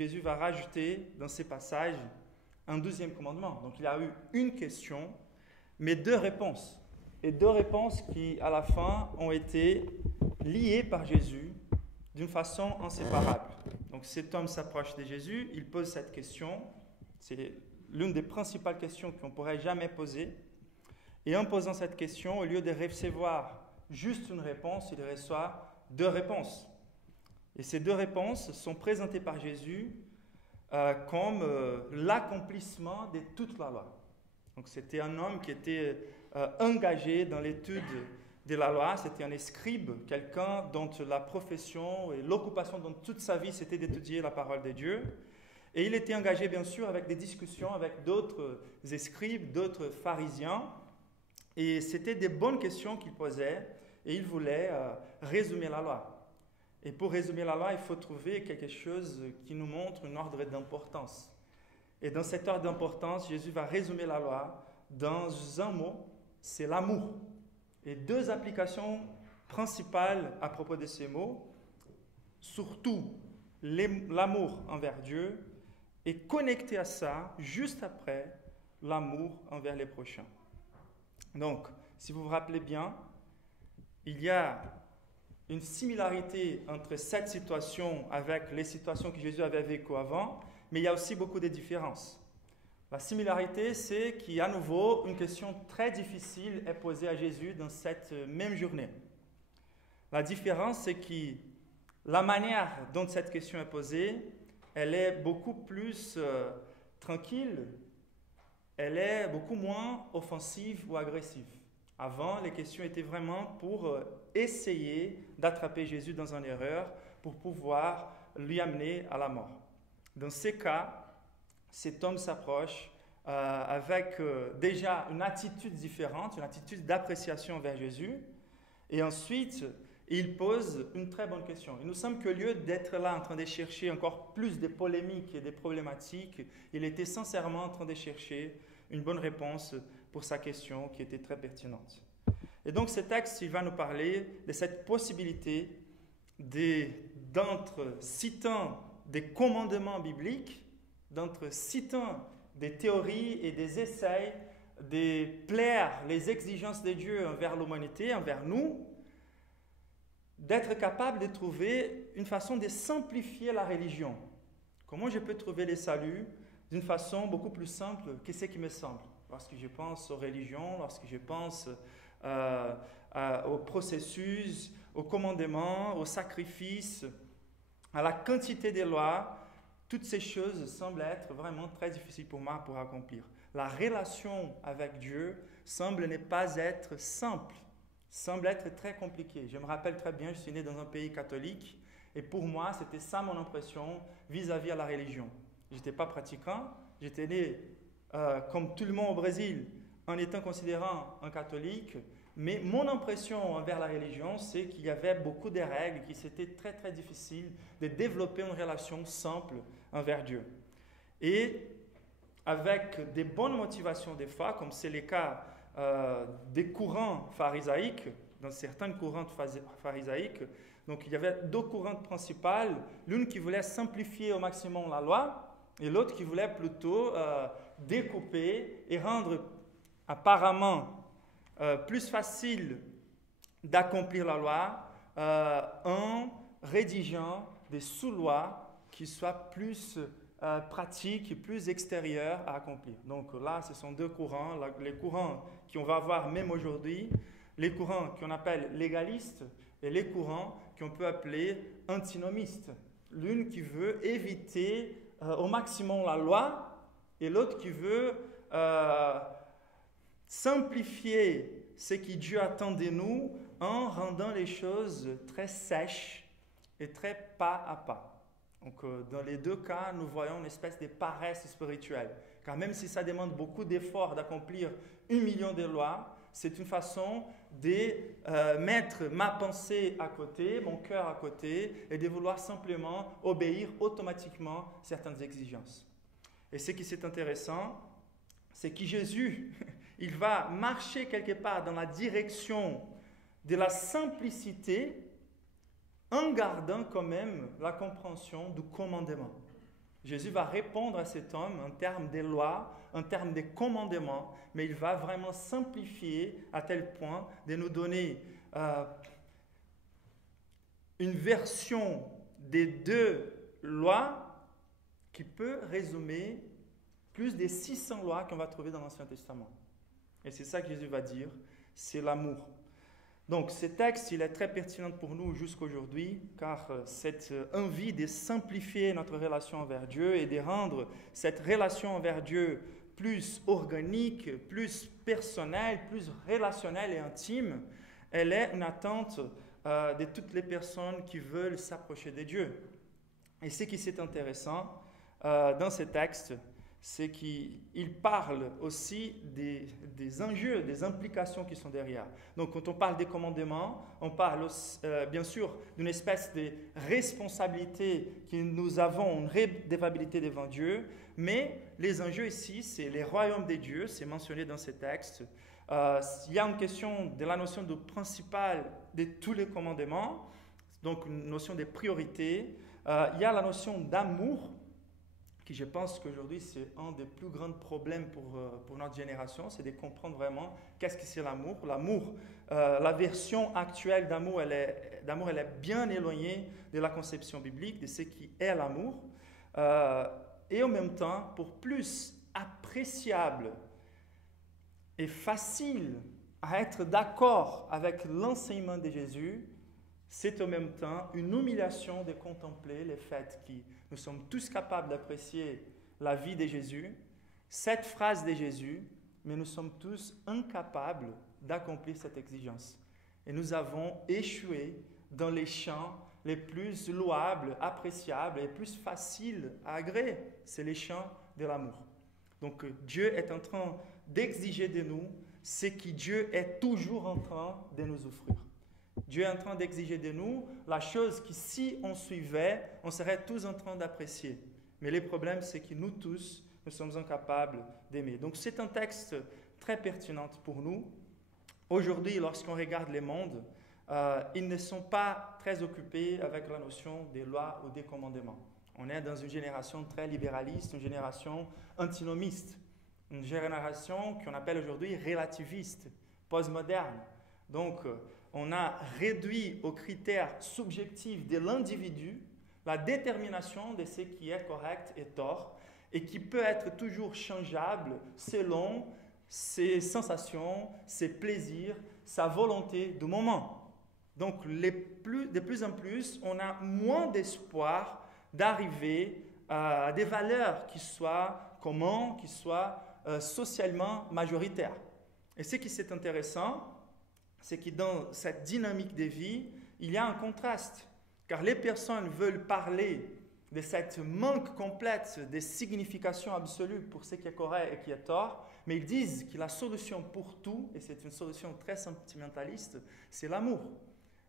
Jésus va rajouter dans ces passages un deuxième commandement. Donc il y a eu une question, mais deux réponses. Et deux réponses qui, à la fin, ont été liées par Jésus d'une façon inséparable. Donc cet homme s'approche de Jésus, il pose cette question. C'est l'une des principales questions qu'on ne pourrait jamais poser. Et en posant cette question, au lieu de recevoir juste une réponse, il reçoit deux réponses. Et ces deux réponses sont présentées par Jésus comme l'accomplissement de toute la loi. Donc c'était un homme qui était engagé dans l'étude de la loi, c'était un scribe, quelqu'un dont la profession et l'occupation dans toute sa vie, c'était d'étudier la parole de Dieu. Et il était engagé bien sûr avec des discussions avec d'autres scribes, d'autres pharisiens. Et c'était des bonnes questions qu'il posait et il voulait résumer la loi. Et pour résumer la loi, il faut trouver quelque chose qui nous montre un ordre d'importance. Et dans cet ordre d'importance, Jésus va résumer la loi dans un mot, c'est l'amour. Et deux applications principales à propos de ces mots, surtout l'amour envers Dieu, et connecté à ça, juste après, l'amour envers les prochains. Donc, si vous vous rappelez bien, il y a une similarité entre cette situation avec les situations que Jésus avait vécues avant, mais il y a aussi beaucoup de différences. La similarité, c'est qu'à nouveau, une question très difficile est posée à Jésus dans cette même journée. La différence, c'est que la manière dont cette question est posée, elle est beaucoup plus tranquille, elle est beaucoup moins offensive ou agressive. Avant, les questions étaient vraiment pour essayer d'attraper Jésus dans une erreur pour pouvoir lui amener à la mort. Dans ces cas, cet homme s'approche avec déjà une attitude différente, une attitude d'appréciation envers Jésus. Et ensuite, il pose une très bonne question. Il nous semble qu'au lieu d'être là en train de chercher encore plus de polémiques et de problématiques, il était sincèrement en train de chercher une bonne réponse pour sa question qui était très pertinente. Et donc ce texte, il va nous parler de cette possibilité d'entre citant des commandements bibliques, d'entre citant des théories et des essais de plaire les exigences de Dieu envers l'humanité, envers nous, d'être capable de trouver une façon de simplifier la religion. Comment je peux trouver le salut d'une façon beaucoup plus simple que ce qui me semble? Lorsque je pense aux religions, lorsque je pense au processus, aux commandements, aux sacrifices, à la quantité des lois, toutes ces choses semblent être vraiment très difficiles pour moi pour accomplir. La relation avec Dieu semble ne pas être simple, semble être très compliquée. Je me rappelle très bien, je suis né dans un pays catholique et pour moi, c'était ça mon impression vis-à-vis de la religion. Je n'étais pas pratiquant, j'étais né comme tout le monde au Brésil en étant considérant un catholique, mais mon impression envers la religion, c'est qu'il y avait beaucoup de règles, que c'était très très difficile de développer une relation simple envers Dieu. Et avec des bonnes motivations des fois, comme c'est le cas des courants pharisaïques, dans certains courants pharisaïques, donc il y avait deux courants principaux, l'une qui voulait simplifier au maximum la loi, et l'autre qui voulait plutôt découper et rendre apparemment plus facile d'accomplir la loi en rédigeant des sous-lois qui soient plus pratiques et plus extérieures à accomplir. Donc là, ce sont deux courants, les courants qu'on va voir même aujourd'hui, les courants qu'on appelle légalistes et les courants qu'on peut appeler antinomistes. L'une qui veut éviter au maximum la loi et l'autre qui veut simplifier ce que Dieu attend de nous en rendant les choses très sèches et très pas à pas. Donc, dans les deux cas, nous voyons une espèce de paresse spirituelle. Car même si ça demande beaucoup d'efforts d'accomplir 1 million de lois, c'est une façon de mettre ma pensée à côté, mon cœur à côté, et de vouloir simplement obéir automatiquement certaines exigences. Et ce qui est intéressant, c'est que Jésus, il va marcher quelque part dans la direction de la simplicité en gardant quand même la compréhension du commandement. Jésus va répondre à cet homme en termes des lois, en termes des commandements, mais il va vraiment simplifier à tel point de nous donner une version des deux lois qui peut résumer plus des 600 lois qu'on va trouver dans l'Ancien Testament. Et c'est ça que Jésus va dire, c'est l'amour. Donc ce texte, il est très pertinent pour nous jusqu'aujourd'hui, car cette envie de simplifier notre relation envers Dieu et de rendre cette relation envers Dieu plus organique, plus personnelle, plus relationnelle et intime, elle est une attente de toutes les personnes qui veulent s'approcher de Dieu. Et ce qui est intéressant dans ce texte, c'est qu'il parle aussi des enjeux, des implications qui sont derrière. Donc, quand on parle des commandements, on parle aussi, bien sûr d'une espèce de responsabilité que nous avons, une redevabilité devant Dieu, mais les enjeux ici, c'est les royaumes des dieux, c'est mentionné dans ces textes. Il y a une question de la notion de principal de tous les commandements, donc une notion de priorité. Il y a la notion d'amour, qui je pense qu'aujourd'hui c'est un des plus grands problèmes pour notre génération, c'est de comprendre vraiment qu'est-ce que c'est l'amour. L'amour, la version actuelle d'amour, elle est bien éloignée de la conception biblique, de ce qui est l'amour. Et en même temps, pour plus appréciable et facile à être d'accord avec l'enseignement de Jésus, c'est en même temps une humiliation de contempler le fait que nous sommes tous capables d'apprécier la vie de Jésus, cette phrase de Jésus, mais nous sommes tous incapables d'accomplir cette exigence. Et nous avons échoué dans les champs les plus louables, appréciables et les plus faciles à agréer. C'est les champs de l'amour. Donc Dieu est en train d'exiger de nous ce que Dieu est toujours en train de nous offrir. Dieu est en train d'exiger de nous la chose que si on suivait, on serait tous en train d'apprécier. Mais le problème, c'est que nous tous, nous sommes incapables d'aimer. Donc c'est un texte très pertinent pour nous. Aujourd'hui, lorsqu'on regarde le monde, ils ne sont pas très occupés avec la notion des lois ou des commandements. On est dans une génération très libéraliste, une génération antinomiste, une génération qu'on appelle aujourd'hui relativiste, postmoderne. Donc, on a réduit aux critères subjectifs de l'individu la détermination de ce qui est correct et tort et qui peut être toujours changeable selon ses sensations, ses plaisirs, sa volonté du moment. Donc, de plus en plus, on a moins d'espoir d'arriver à des valeurs qui soient communes, qui soient socialement majoritaires. Et ce qui est intéressant, c'est que dans cette dynamique de vie, il y a un contraste. Car les personnes veulent parler de cette manque complète de signification absolue pour ce qui est correct et qui est tort, mais ils disent que la solution pour tout, et c'est une solution très sentimentaliste, c'est l'amour.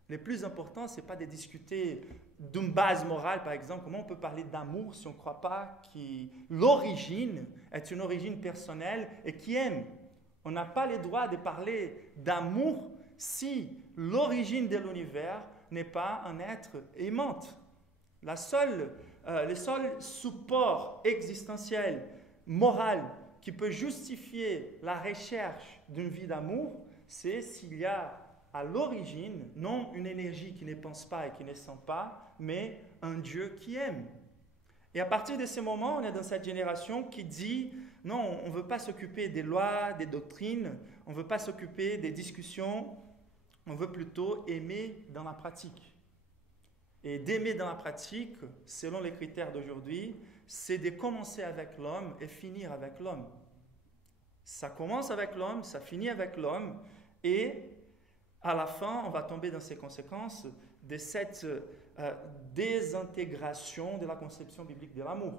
Le plus important, ce n'est pas de discuter d'une base morale, par exemple. Comment on peut parler d'amour si on ne croit pas que l'origine est une origine personnelle et qui aime? On n'a pas le droit de parler d'amour si l'origine de l'univers n'est pas un être aimant. Le seul support existentiel, moral, qui peut justifier la recherche d'une vie d'amour, c'est s'il y a à l'origine, non une énergie qui ne pense pas et qui ne sent pas, mais un Dieu qui aime. Et à partir de ce moment, on est dans cette génération qui dit, non, on ne veut pas s'occuper des lois, des doctrines, on ne veut pas s'occuper des discussions, on veut plutôt aimer dans la pratique. Et d'aimer dans la pratique, selon les critères d'aujourd'hui, c'est de commencer avec l'homme et finir avec l'homme. Ça commence avec l'homme, ça finit avec l'homme, et à la fin, on va tomber dans ces conséquences de cette désintégration de la conception biblique de l'amour.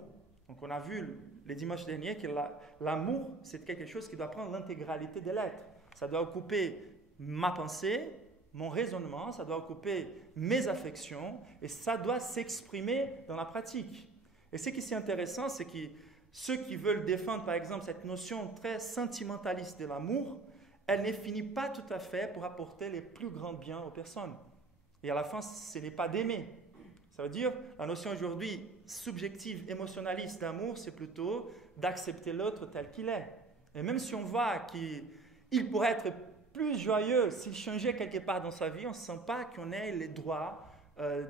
Donc on a vu les dimanches derniers que l'amour, c'est quelque chose qui doit prendre l'intégralité de l'être. Ça doit occuper ma pensée, mon raisonnement, ça doit occuper mes affections et ça doit s'exprimer dans la pratique. Et ce qui est intéressant, c'est que ceux qui veulent défendre, par exemple, cette notion très sentimentaliste de l'amour, elle ne finit pas tout à fait pour apporter les plus grands biens aux personnes. Et à la fin, ce n'est pas d'aimer, Ça veut dire, la notion aujourd'hui subjective, émotionnaliste d'amour, c'est plutôt d'accepter l'autre tel qu'il est. Et même si on voit qu'il pourrait être plus joyeux s'il changeait quelque part dans sa vie, on ne sent pas qu'on ait les droits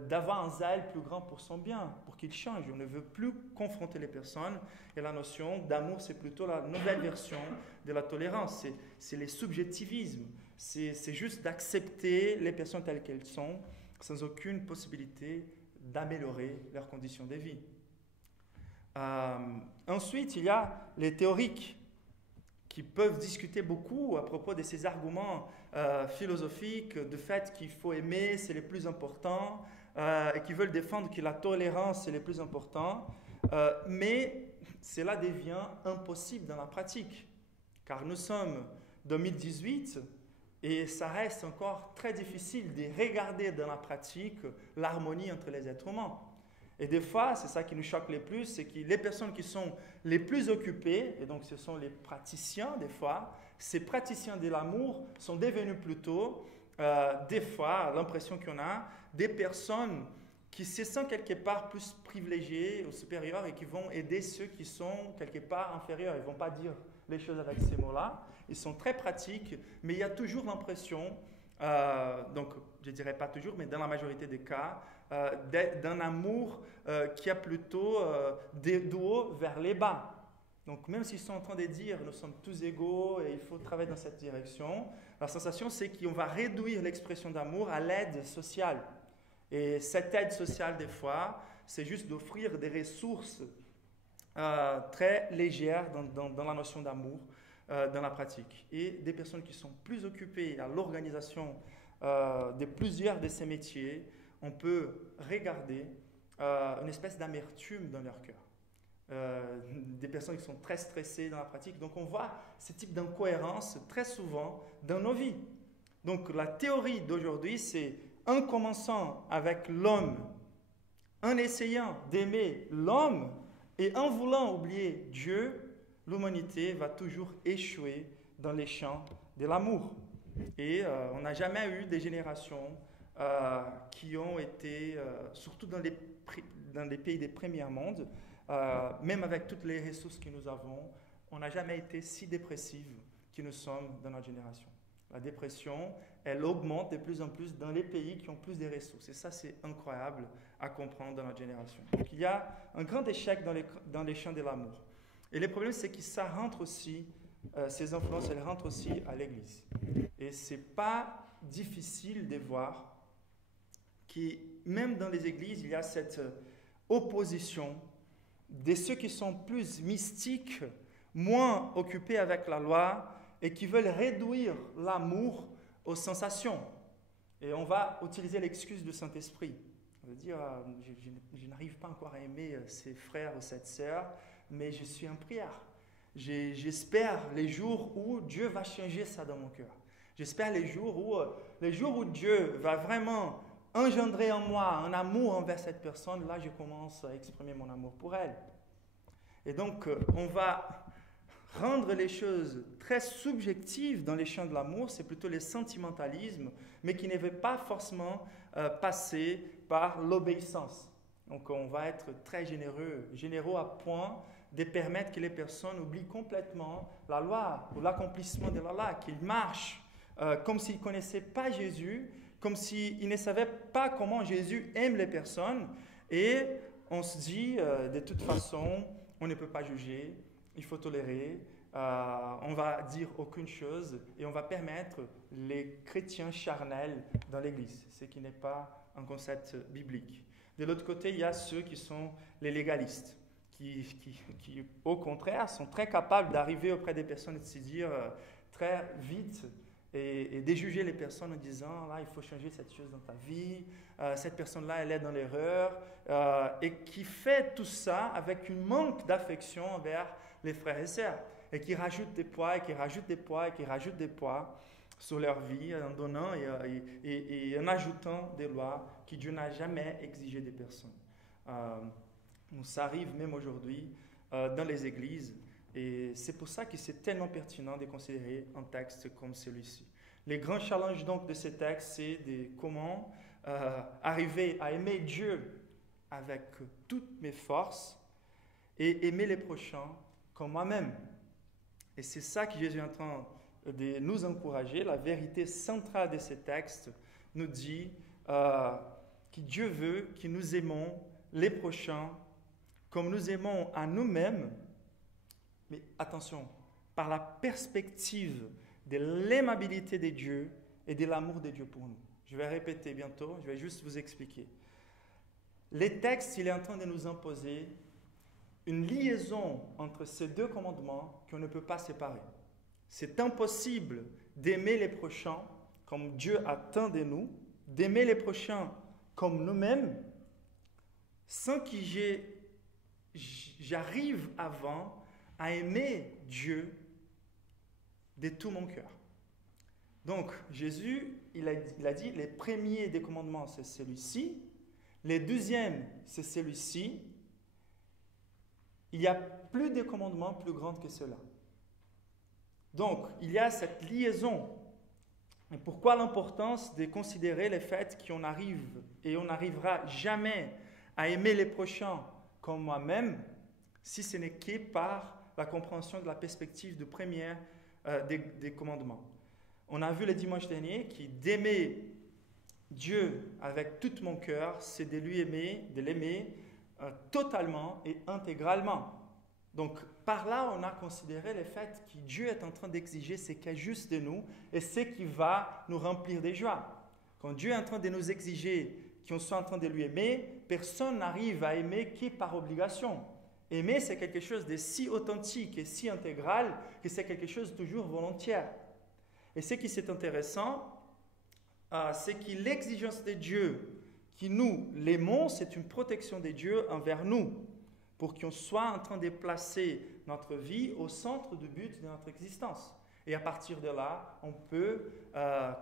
d'avoir un zèle plus grand pour son bien, pour qu'il change. On ne veut plus confronter les personnes. Et la notion d'amour, c'est plutôt la nouvelle version de la tolérance. C'est les subjectivismes. C'est juste d'accepter les personnes telles qu'elles sont, sans aucune possibilité d'améliorer leurs conditions de vie. Ensuite, il y a les théoriques qui peuvent discuter beaucoup à propos de ces arguments philosophiques, du fait qu'il faut aimer, c'est le plus important, et qui veulent défendre que la tolérance, c'est le plus important. Mais cela devient impossible dans la pratique, car nous sommes en 2018 et ça reste encore très difficile de regarder dans la pratique l'harmonie entre les êtres humains. Et des fois, c'est ça qui nous choque le plus, c'est que les personnes qui sont les plus occupées, et donc ce sont les praticiens des fois, ces praticiens de l'amour sont devenus plutôt, des fois, l'impression qu'on a, des personnes qui se sentent quelque part plus privilégiées ou supérieures et qui vont aider ceux qui sont quelque part inférieurs. Ils ne vont pas dire les choses avec ces mots-là. Ils sont très pratiques, mais il y a toujours l'impression, donc je ne dirais pas toujours, mais dans la majorité des cas, d'un amour qui a plutôt du haut vers les bas. Donc même s'ils sont en train de dire nous sommes tous égaux et il faut travailler dans cette direction, la sensation c'est qu'on va réduire l'expression d'amour à l'aide sociale. Et cette aide sociale des fois, c'est juste d'offrir des ressources très légères dans la notion d'amour, dans la pratique. Et des personnes qui sont plus occupées à l'organisation de plusieurs de ces métiers, on peut regarder une espèce d'amertume dans leur cœur. Des personnes qui sont très stressées dans la pratique. Donc on voit ce type d'incohérence très souvent dans nos vies. Donc la théorie d'aujourd'hui, c'est en commençant avec l'homme, en essayant d'aimer l'homme et en voulant oublier Dieu, l'humanité va toujours échouer dans les champs de l'amour. Et on n'a jamais eu des générations qui ont été, surtout dans les pays des premiers mondes, même avec toutes les ressources que nous avons, on n'a jamais été si dépressifs que nous sommes dans notre génération. La dépression, elle augmente de plus en plus dans les pays qui ont plus de ressources. Et ça, c'est incroyable à comprendre dans notre génération. Donc, il y a un grand échec dans les champs de l'amour. Et le problème, c'est que ça rentre aussi, ces influences, elles rentrent aussi à l'Église. Et ce n'est pas difficile de voir que même dans les églises, il y a cette opposition de ceux qui sont plus mystiques, moins occupés avec la loi et qui veulent réduire l'amour aux sensations. Et on va utiliser l'excuse du Saint-Esprit. On va dire, je n'arrive pas encore à aimer ces frères ou cette sœur, mais je suis en prière. J'espère les jours où Dieu va changer ça dans mon cœur. J'espère les jours où Dieu va vraiment engendrer en moi un amour envers cette personne. Là, je commence à exprimer mon amour pour elle. Et donc, on va rendre les choses très subjectives dans les champs de l'amour. C'est plutôt le sentimentalisme, mais qui ne veut pas forcément passer par l'obéissance. Donc, on va être très généreux à point de permettre que les personnes oublient complètement la loi ou l'accomplissement de la loi, qu'ils marchent comme s'ils ne connaissaient pas Jésus, comme s'ils ne savaient pas comment Jésus aime les personnes. Et on se dit, de toute façon, on ne peut pas juger, il faut tolérer, on va dire aucune chose et on va permettre les chrétiens charnels dans l'Église, ce qui n'est pas un concept biblique. De l'autre côté, il y a ceux qui sont les légalistes, qui au contraire, sont très capables d'arriver auprès des personnes et de se dire très vite et de juger les personnes en disant, là, il faut changer cette chose dans ta vie, cette personne-là, elle est dans l'erreur, et qui fait tout ça avec un manque d'affection envers les frères et sœurs, et qui rajoute des poids, et qui rajoute des poids, et qui rajoute des poids sur leur vie en donnant et en ajoutant des lois que Dieu n'a jamais exigées des personnes. Ça arrive même aujourd'hui dans les églises, et c'est pour ça que c'est tellement pertinent de considérer un texte comme celui-ci. Les grands challenges donc de ce texte, c'est de comment arriver à aimer Dieu avec toutes mes forces et aimer les prochains comme moi-même. Et c'est ça que Jésus est en train de nous encourager. La vérité centrale de ces textes nous dit que Dieu veut que nous aimons les prochains comme nous aimons à nous-mêmes, mais attention, par la perspective de l'aimabilité de Dieu et de l'amour de Dieu pour nous. Je vais répéter bientôt, je vais juste vous expliquer. Les textes, il est en train de nous imposer une liaison entre ces deux commandements qu'on ne peut pas séparer. C'est impossible d'aimer les prochains comme Dieu attend de nous, d'aimer les prochains comme nous-mêmes, sans que j'arrive avant à aimer Dieu de tout mon cœur. Donc, Jésus, il a dit, les premiers des commandements, c'est celui-ci. Les deuxièmes, c'est celui-ci. Il n'y a plus de commandements plus grands que cela. Donc, il y a cette liaison. Et pourquoi l'importance de considérer le fait qu'on arrive et on n'arrivera jamais à aimer les prochains comme moi-même si ce n'est que par la compréhension de la perspective de première des commandements. On a vu le dimanche dernier que d'aimer Dieu avec tout mon cœur, c'est de l'aimer totalement et intégralement. Donc, par là, on a considéré le fait que Dieu est en train d'exiger ce qui est juste de nous et ce qui va nous remplir de joie. Quand Dieu est en train de nous exiger qu'on soit en train de lui aimer, personne n'arrive à aimer que par obligation. Aimer, c'est quelque chose de si authentique et si intégral que c'est quelque chose de toujours volontaire. Et ce qui est intéressant, c'est que l'exigence de Dieu, qui nous l'aimons, c'est une protection de Dieu envers nous, pour qu'on soit en train de placer notre vie au centre du but de notre existence. Et à partir de là, on peut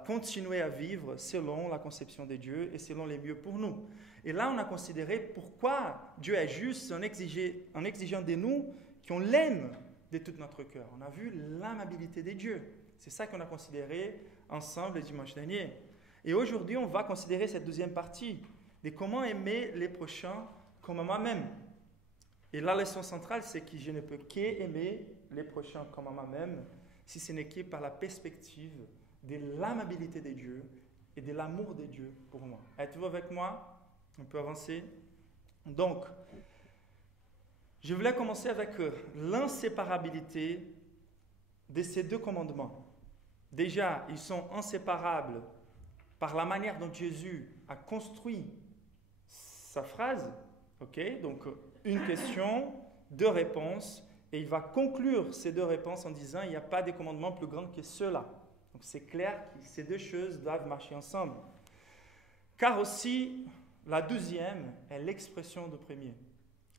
continuer à vivre selon la conception de Dieu et selon les mieux pour nous. Et là, on a considéré pourquoi Dieu est juste en exigeant de nous qu'on l'aime de tout notre cœur. On a vu l'amabilité de Dieu. C'est ça qu'on a considéré ensemble le dimanche dernier. Et aujourd'hui, on va considérer cette deuxième partie de comment aimer les prochains comme à moi-même. Et la leçon centrale, c'est que je ne peux qu'aimer les prochains comme à moi-même si ce n'est que par la perspective de l'amabilité de Dieu et de l'amour de Dieu pour moi. Êtes-vous avec moi? On peut avancer. Donc, je voulais commencer avec l'inséparabilité de ces deux commandements. Déjà, ils sont inséparables par la manière dont Jésus a construit sa phrase. Ok? Donc, une question, deux réponses, et il va conclure ces deux réponses en disant il n'y a pas de commandement plus grand que cela. Donc, c'est clair que ces deux choses doivent marcher ensemble. Car aussi, la deuxième est l'expression du premier.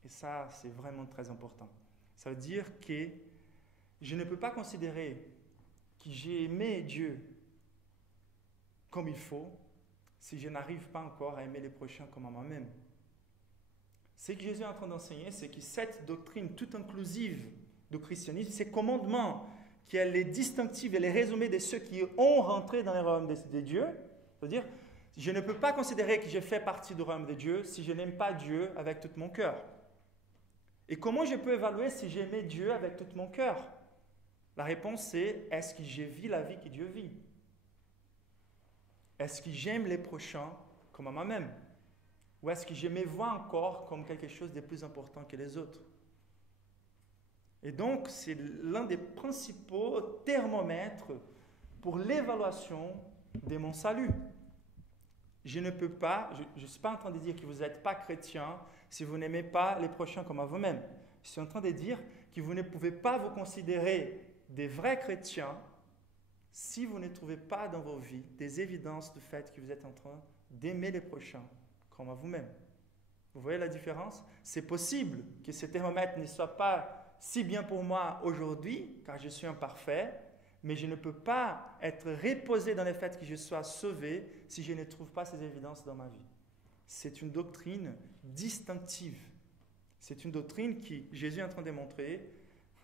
Et ça, c'est vraiment très important. Ça veut dire que je ne peux pas considérer que j'ai aimé Dieu comme il faut si je n'arrive pas encore à aimer les prochains comme à moi-même. Ce que Jésus est en train d'enseigner, c'est que cette doctrine toute inclusive du christianisme, ces commandements qui est les distinctifs et les résumés de ceux qui ont rentré dans le royaume de Dieu, c'est-à-dire, je ne peux pas considérer que je fais partie du royaume de Dieu si je n'aime pas Dieu avec tout mon cœur. Et comment je peux évaluer si j'aimais Dieu avec tout mon cœur? La réponse est, est-ce que je vis la vie que Dieu vit? Est-ce que j'aime les prochains comme à moi-même? Ou est-ce que je me vois encore comme quelque chose de plus important que les autres? Et donc, c'est l'un des principaux thermomètres pour l'évaluation de mon salut. Je ne peux pas, je ne suis pas en train de dire que vous n'êtes pas chrétien si vous n'aimez pas les prochains comme à vous-même. Je suis en train de dire que vous ne pouvez pas vous considérer des vrais chrétiens si vous ne trouvez pas dans vos vies des évidences du fait que vous êtes en train d'aimer les prochains comme à vous-même. Vous voyez la différence? C'est possible que ce thermomètre ne soit pas si bien pour moi aujourd'hui, car je suis imparfait, mais je ne peux pas être reposé dans le fait que je sois sauvé si je ne trouve pas ces évidences dans ma vie. C'est une doctrine distinctive. C'est une doctrine qui, Jésus est en train de montrer,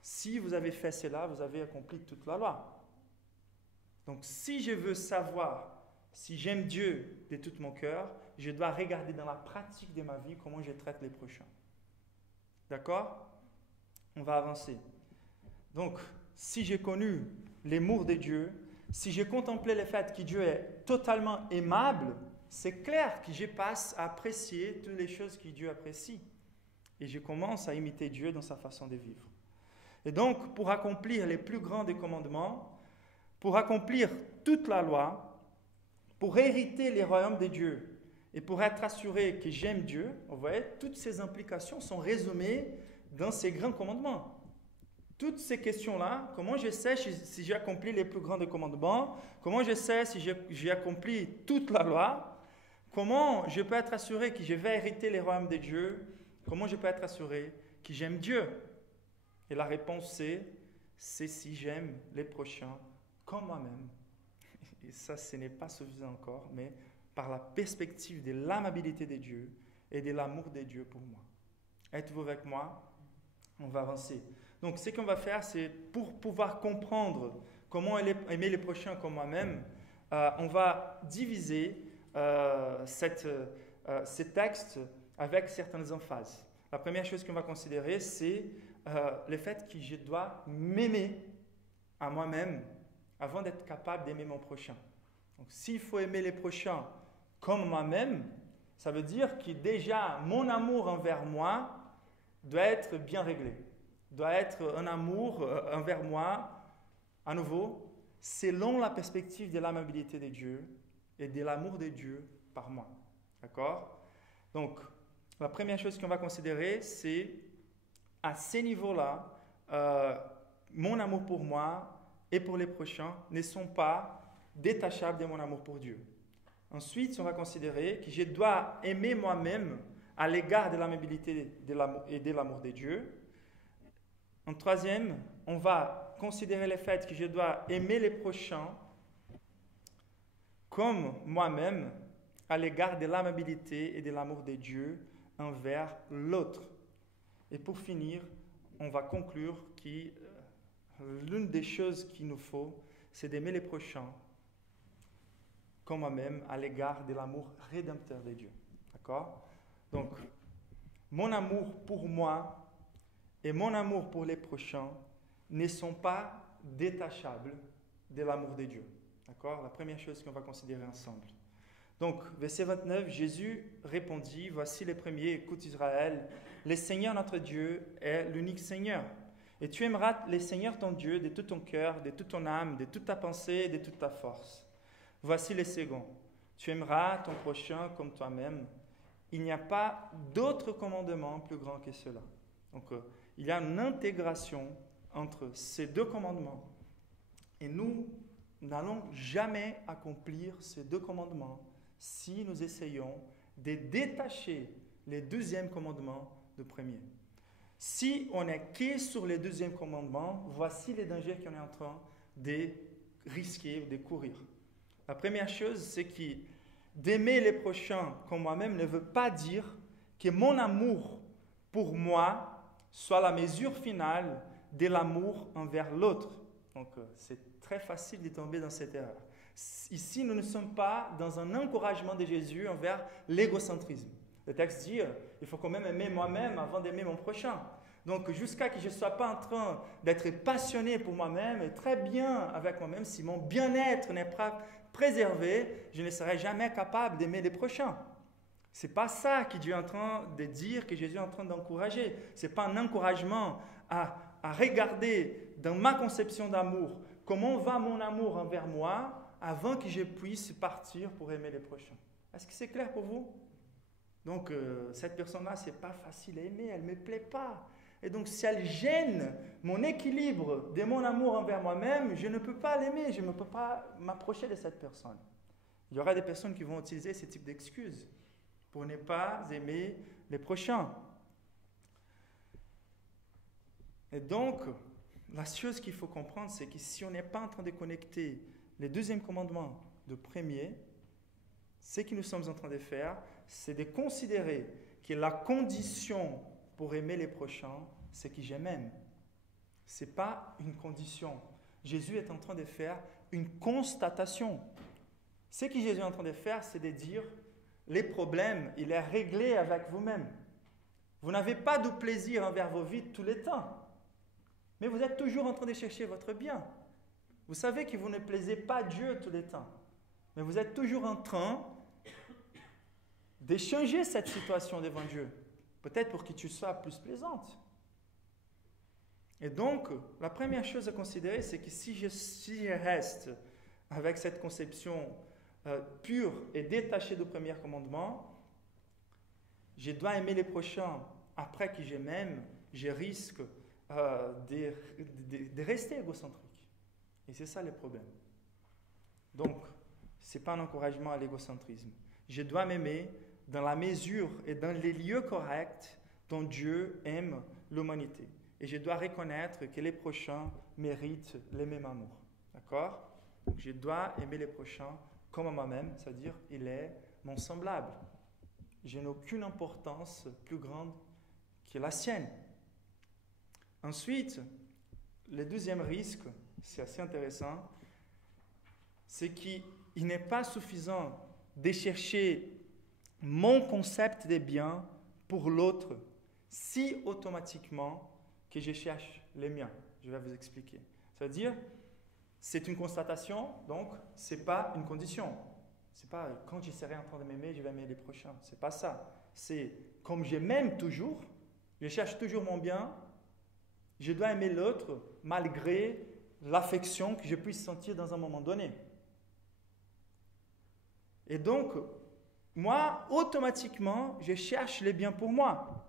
si vous avez fait cela, vous avez accompli toute la loi. Donc, si je veux savoir si j'aime Dieu de tout mon cœur, je dois regarder dans la pratique de ma vie comment je traite les prochains. D'accord? On va avancer. Donc, si j'ai connu l'amour de Dieu, si j'ai contemplé le fait que Dieu est totalement aimable, c'est clair que je passe à apprécier toutes les choses que Dieu apprécie. Et je commence à imiter Dieu dans sa façon de vivre. Et donc, pour accomplir les plus grands des commandements, pour accomplir toute la loi, pour hériter les royaumes de Dieu et pour être assuré que j'aime Dieu, vous voyez, toutes ces implications sont résumées dans ces grands commandements. Toutes ces questions-là, comment je sais si j'ai accompli les plus grands des commandements, comment je sais si j'ai accompli toute la loi, comment je peux être assuré que je vais hériter les royaumes de Dieu, comment je peux être assuré que j'aime Dieu. Et la réponse c'est si j'aime les prochains comme moi-même. Et ça, ce n'est pas suffisant encore, mais par la perspective de l'amabilité de Dieu et de l'amour de Dieu pour moi. Êtes-vous avec moi? On va avancer. Donc, ce qu'on va faire, c'est pour pouvoir comprendre comment aimer les prochains comme moi-même, on va diviser ces textes avec certaines emphases. La première chose qu'on va considérer, c'est le fait que je dois m'aimer à moi-même avant d'être capable d'aimer mon prochain. Donc, s'il faut aimer les prochains comme moi-même, ça veut dire que déjà, mon amour envers moi doit être bien réglé. Doit être un amour envers moi, à nouveau, selon la perspective de l'amabilité de Dieu et de l'amour de Dieu par moi. D'accord? Donc, la première chose qu'on va considérer, c'est à ces niveaux-là, mon amour pour moi et pour les prochains ne sont pas détachables de mon amour pour Dieu. Ensuite, on va considérer que je dois aimer moi-même à l'égard de l'amabilité et de l'amour de Dieu. En troisième, on va considérer le fait que je dois aimer les prochains comme moi-même à l'égard de l'amabilité et de l'amour de Dieu envers l'autre. Et pour finir, on va conclure que l'une des choses qu'il nous faut, c'est d'aimer les prochains comme moi-même à l'égard de l'amour rédempteur de Dieu. D'accord? Donc, mon amour pour moi et mon amour pour les prochains ne sont pas détachables de l'amour de Dieu. D'accord? La première chose qu'on va considérer ensemble. Donc, verset 29, Jésus répondit, « Voici les premiers, écoute Israël, le Seigneur notre Dieu est l'unique Seigneur. Et tu aimeras le Seigneur ton Dieu de tout ton cœur, de toute ton âme, de toute ta pensée et de toute ta force. Voici les seconds. Tu aimeras ton prochain comme toi-même. Il n'y a pas d'autre commandement plus grand que cela. » Donc, il y a une intégration entre ces deux commandements. Et nous n'allons jamais accomplir ces deux commandements si nous essayons de détacher les deuxièmes commandements du premier. Si on est que sur les deuxièmes commandements, voici les dangers qu'on est en train de risquer ou de courir. La première chose, c'est que d'aimer les prochains comme moi-même ne veut pas dire que mon amour pour moi soit la mesure finale de l'amour envers l'autre. Donc, c'est très facile de tomber dans cette erreur. Ici, nous ne sommes pas dans un encouragement de Jésus envers l'égocentrisme. Le texte dit, il faut quand même aimer moi-même avant d'aimer mon prochain. Donc, jusqu'à que je ne sois pas en train d'être passionné pour moi-même et très bien avec moi-même, si mon bien-être n'est pas préservé, je ne serai jamais capable d'aimer les prochains. Ce n'est pas ça que Dieu est en train de dire, que Jésus est en train d'encourager. Ce n'est pas un encouragement à regarder dans ma conception d'amour comment va mon amour envers moi avant que je puisse partir pour aimer les prochains. Est-ce que c'est clair pour vous? Donc, cette personne-là, ce n'est pas facile à aimer, elle ne me plaît pas. Et donc, si elle gêne mon équilibre de mon amour envers moi-même, je ne peux pas l'aimer, je ne peux pas m'approcher de cette personne. Il y aura des personnes qui vont utiliser ce type d'excuses pour ne pas aimer les prochains. Et donc, la chose qu'il faut comprendre, c'est que si on n'est pas en train de connecter les deuxièmes commandements du premier, ce que nous sommes en train de faire, c'est de considérer que la condition pour aimer les prochains, c'est que je m'aime. Ce n'est pas une condition. Jésus est en train de faire une constatation. Ce que Jésus est en train de faire, c'est de dire, les problèmes, il est réglé avec vous-même. Vous n'avez pas de plaisir envers vos vies tout le temps. Mais vous êtes toujours en train de chercher votre bien. Vous savez que vous ne plaisez pas Dieu tout le temps. Mais vous êtes toujours en train d'échanger cette situation devant Dieu. Peut-être pour que tu sois plus plaisante. Et donc, la première chose à considérer, c'est que si je reste avec cette conception pure et détachée du premier commandement, je dois aimer les prochains après que je m'aime, je risque de rester égocentrique. Et c'est ça le problème. Donc, ce n'est pas un encouragement à l'égocentrisme. Je dois m'aimer dans la mesure et dans les lieux corrects dont Dieu aime l'humanité. Et je dois reconnaître que les prochains méritent le même amour. D'accord? Donc, je dois aimer les prochains comme à moi-même, c'est-à-dire il est mon semblable. Je n'ai aucune importance plus grande que la sienne. Ensuite, le deuxième risque, c'est assez intéressant, c'est qu'il n'est pas suffisant de chercher mon concept des biens pour l'autre si automatiquement que je cherche les miens. Je vais vous expliquer. C'est-à-dire, c'est une constatation, donc ce n'est pas une condition. Ce n'est pas quand je serai en train de m'aimer, je vais aimer les prochains. Ce n'est pas ça. C'est comme je m'aime toujours, je cherche toujours mon bien, je dois aimer l'autre malgré l'affection que je puisse sentir dans un moment donné. Et donc, moi, automatiquement, je cherche les biens pour moi.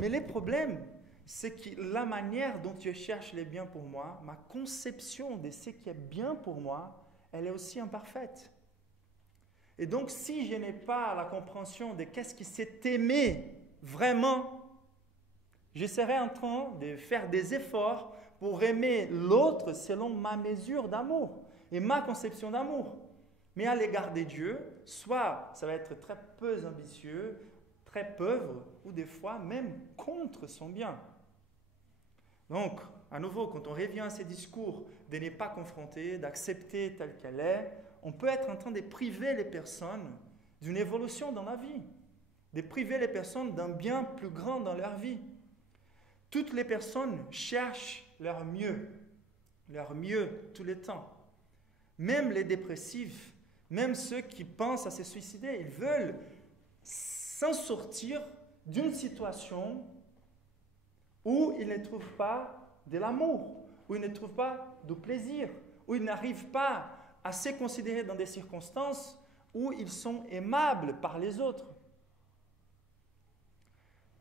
Mais le problème, c'est que la manière dont je cherche les biens pour moi, ma conception de ce qui est bien pour moi, elle est aussi imparfaite. Et donc, si je n'ai pas la compréhension de qu'est-ce qui c'est aimer vraiment, je serai en train de faire des efforts pour aimer l'autre selon ma mesure d'amour et ma conception d'amour. Mais à l'égard de Dieu, soit ça va être très peu ambitieux, très pauvre, ou des fois même contre son bien. Donc, à nouveau, quand on revient à ces discours de ne pas confronter, d'accepter telle qu'elle est, on peut être en train de priver les personnes d'une évolution dans la vie, de priver les personnes d'un bien plus grand dans leur vie. Toutes les personnes cherchent leur mieux tout le temps. Même les dépressifs, même ceux qui pensent à se suicider, ils veulent s'en sortir d'une situation où ils ne trouvent pas de l'amour, où ils ne trouvent pas de plaisir, où ils n'arrivent pas à se considérer dans des circonstances où ils sont aimables par les autres.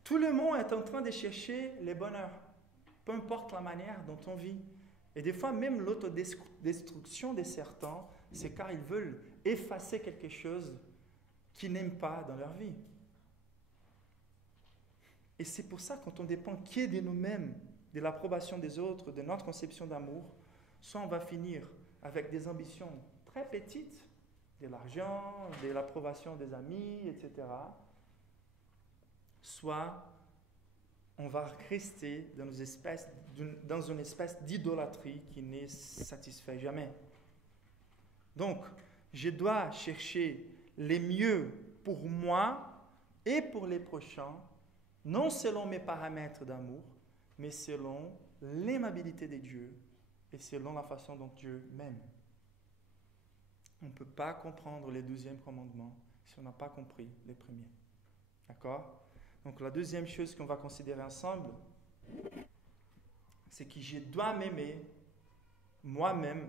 Tout le monde est en train de chercher le bonheur, peu importe la manière dont on vit. Et des fois, même l'autodestruction de certains, c'est car ils veulent effacer quelque chose qu'ils n'aiment pas dans leur vie. Et c'est pour ça, quand on dépend que de nous-mêmes, de l'approbation des autres, de notre conception d'amour, soit on va finir avec des ambitions très petites, de l'argent, de l'approbation des amis, etc., soit on va rester dans une espèce d'idolâtrie qui ne satisfait jamais. Donc, je dois chercher les mieux pour moi et pour les prochains, non selon mes paramètres d'amour, mais selon l'aimabilité de Dieu et selon la façon dont Dieu m'aime. On ne peut pas comprendre les 12e commandements si on n'a pas compris les premiers. D'accord ? Donc la deuxième chose qu'on va considérer ensemble, c'est que je dois m'aimer moi-même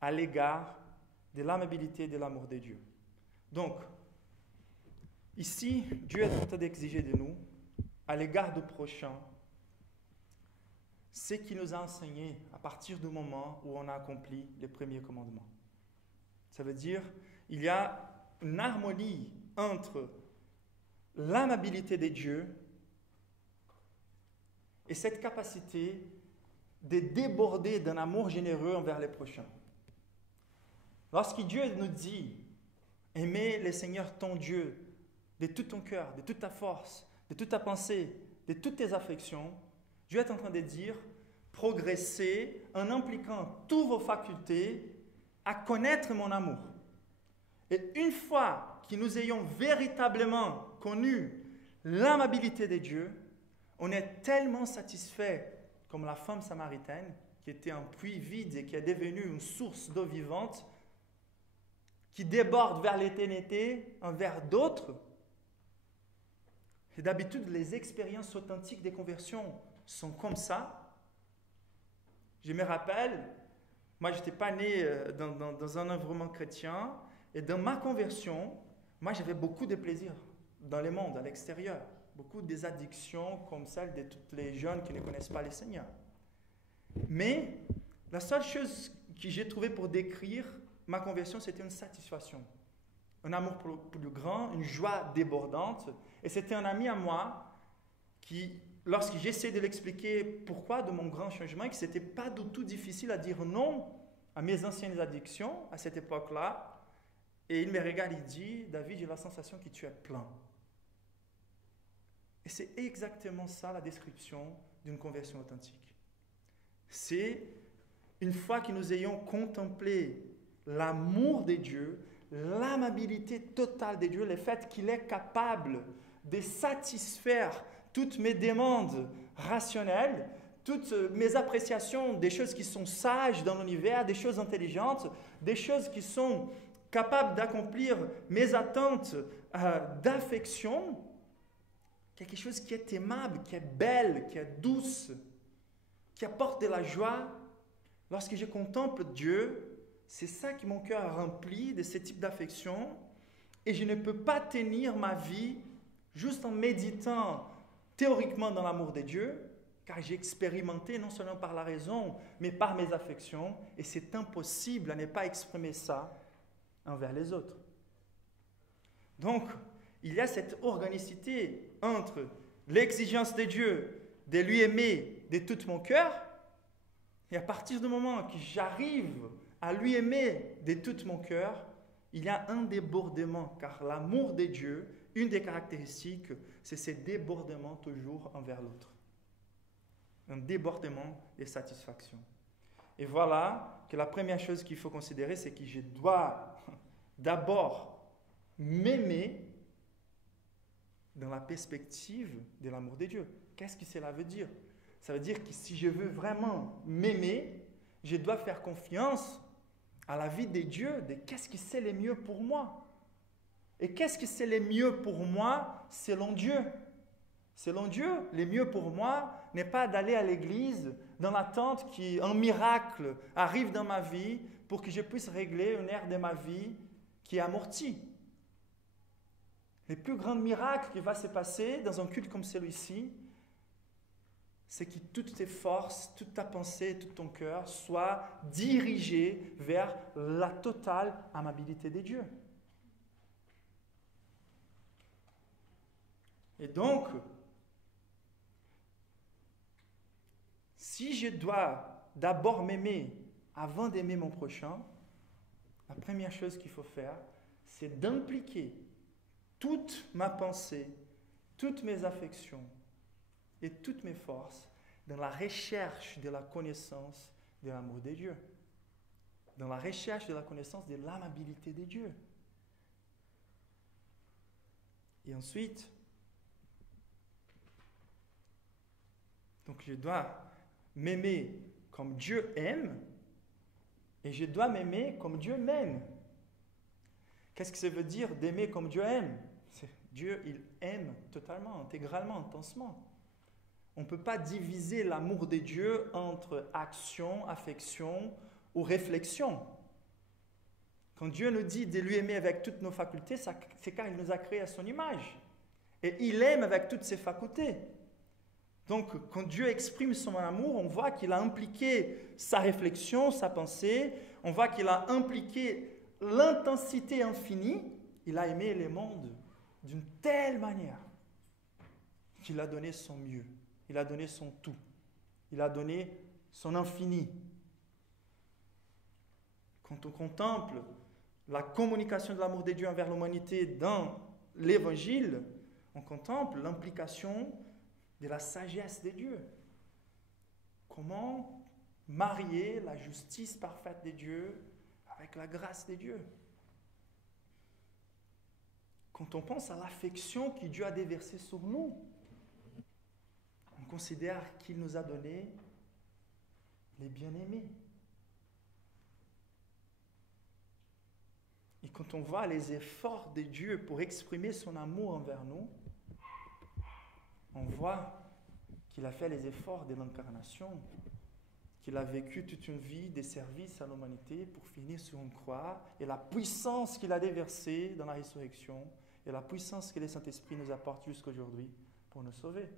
à l'égard de l'amabilité et de l'amour de Dieu. Donc, ici, Dieu est en train d'exiger de nous, à l'égard du prochain, ce qu'il nous a enseigné à partir du moment où on a accompli les premiers commandements. Ça veut dire, il y a une harmonie entre l'amabilité de Dieu et cette capacité de déborder d'un amour généreux envers les prochains. Lorsque Dieu nous dit « Aimez le Seigneur ton Dieu de tout ton cœur, de toute ta force, de toute ta pensée, de toutes tes affections », Dieu est en train de dire « Progressez en impliquant toutes vos facultés à connaître mon amour. » Et une fois que nous ayons véritablement connu l'amabilité de Dieu, on est tellement satisfait, comme la femme samaritaine, qui était un puits vide et qui est devenue une source d'eau vivante, qui déborde vers l'éternité envers d'autres. Et d'habitude, les expériences authentiques des conversions sont comme ça. Je me rappelle, moi, je n'étais pas né dans un environnement chrétien, et dans ma conversion, moi, j'avais beaucoup de plaisir dans le monde, à l'extérieur. Beaucoup des addictions comme celle de tous les jeunes qui ne connaissent pas le Seigneur. Mais la seule chose que j'ai trouvée pour décrire ma conversion, c'était une satisfaction. Un amour plus grand, une joie débordante. Et c'était un ami à moi qui, lorsque j'essayais de l'expliquer pourquoi de mon grand changement, que ce n'était pas du tout difficile à dire non à mes anciennes addictions à cette époque-là. Et il me regarde et dit, David, j'ai la sensation que tu es plein. Et c'est exactement ça la description d'une conversion authentique. C'est une fois que nous ayons contemplé l'amour de Dieu, l'amabilité totale de Dieu, le fait qu'il est capable de satisfaire toutes mes demandes rationnelles, toutes mes appréciations des choses qui sont sages dans l'univers, des choses intelligentes, des choses qui sont capables d'accomplir mes attentes d'affection, quelque chose qui est aimable, qui est belle, qui est douce, qui apporte de la joie. Lorsque je contemple Dieu, c'est ça qui mon cœur rempli de ce type d'affection, et je ne peux pas tenir ma vie juste en méditant théoriquement dans l'amour de Dieu, car j'ai expérimenté non seulement par la raison, mais par mes affections, et c'est impossible à ne pas exprimer ça envers les autres. Donc, il y a cette organicité entre l'exigence de Dieu de lui aimer de tout mon cœur, et à partir du moment que j'arrive à lui aimer de tout mon cœur, il y a un débordement, car l'amour de Dieu, une des caractéristiques, c'est ce débordement toujours envers l'autre. Un débordement de satisfaction. Et voilà que la première chose qu'il faut considérer, c'est que je dois d'abord m'aimer dans la perspective de l'amour de Dieu. Qu'est-ce que cela veut dire? Ça veut dire que si je veux vraiment m'aimer, je dois faire confiance à la vie de Dieu, de qu'est-ce que c'est le mieux pour moi. Et qu'est-ce que c'est le mieux pour moi selon Dieu? Selon Dieu, le mieux pour moi n'est pas d'aller à l'église dans l'attente qu'un miracle arrive dans ma vie pour que je puisse régler une ère de ma vie qui est amortie. Le plus grand miracle qui va se passer dans un culte comme celui-ci, c'est que toutes tes forces, toute ta pensée, tout ton cœur soient dirigés vers la totale amabilité de Dieu. Et donc, si je dois d'abord m'aimer avant d'aimer mon prochain, la première chose qu'il faut faire, c'est d'impliquer toute ma pensée, toutes mes affections et toutes mes forces dans la recherche de la connaissance de l'amour de Dieu, dans la recherche de la connaissance de l'amabilité de Dieu. Et ensuite, donc je dois m'aimer comme Dieu aime, et je dois m'aimer comme Dieu m'aime. Qu'est-ce que ça veut dire d'aimer comme Dieu aime? Dieu, il aime totalement, intégralement, intensement. On ne peut pas diviser l'amour de Dieu entre action, affection ou réflexion. Quand Dieu nous dit de lui aimer avec toutes nos facultés, c'est car il nous a créés à son image. Et il aime avec toutes ses facultés. Donc, quand Dieu exprime son amour, on voit qu'il a impliqué sa réflexion, sa pensée, on voit qu'il a impliqué l'intensité infinie. Il a aimé les mondes d'une telle manière qu'il a donné son mieux, il a donné son tout, il a donné son infini. Quand on contemple la communication de l'amour de Dieu envers l'humanité dans l'Évangile, on contemple l'implication de la sagesse de Dieu. Comment marier la justice parfaite de Dieu avec la grâce de Dieu? quand on pense à l'affection que Dieu a déversée sur nous, on considère qu'il nous a donné les bien-aimés. Et quand on voit les efforts de Dieu pour exprimer son amour envers nous, on voit qu'il a fait les efforts de l'incarnation, qu'il a vécu toute une vie de service à l'humanité pour finir sur une croix, et la puissance qu'il a déversée dans la résurrection, et la puissance que le Saint-Esprit nous apporte jusqu'à aujourd'hui pour nous sauver.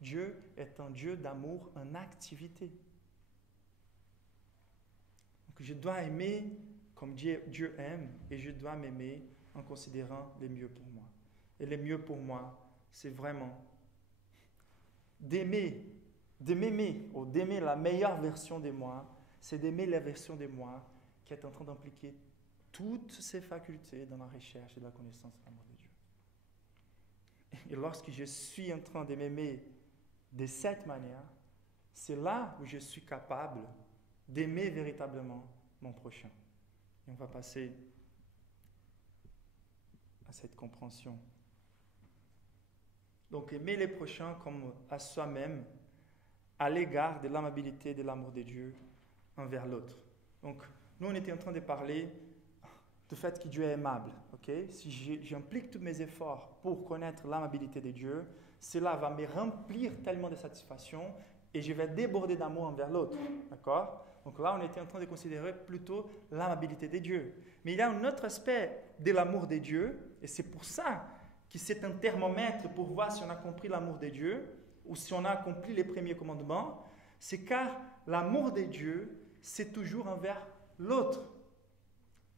Dieu est un Dieu d'amour en activité. Donc je dois aimer comme Dieu aime, et je dois m'aimer en considérant le mieux pour moi. Et le mieux pour moi, c'est vraiment d'aimer ou d'aimer la meilleure version de moi, c'est d'aimer la version de moi qui est en train d'impliquer toutes ses facultés dans la recherche et la connaissance de l'amour de Dieu. Et lorsque je suis en train de m'aimer de cette manière, c'est là où je suis capable d'aimer véritablement mon prochain. Et on va passer à cette compréhension. Donc, aimer les prochains comme à soi-même, à l'égard de l'amabilité et de l'amour de Dieu envers l'autre. Donc, nous, on était en train de parler du fait que Dieu est aimable. Okay? Si j'implique tous mes efforts pour connaître l'amabilité de Dieu, cela va me remplir tellement de satisfaction et je vais déborder d'amour envers l'autre. D'accord? Donc là, on était en train de considérer plutôt l'amabilité de Dieu. Mais il y a un autre aspect de l'amour de Dieu, et c'est pour ça que c'est un thermomètre pour voir si on a compris l'amour de Dieu ou si on a accompli les premiers commandements, c'est car l'amour de Dieu, c'est toujours envers l'autre.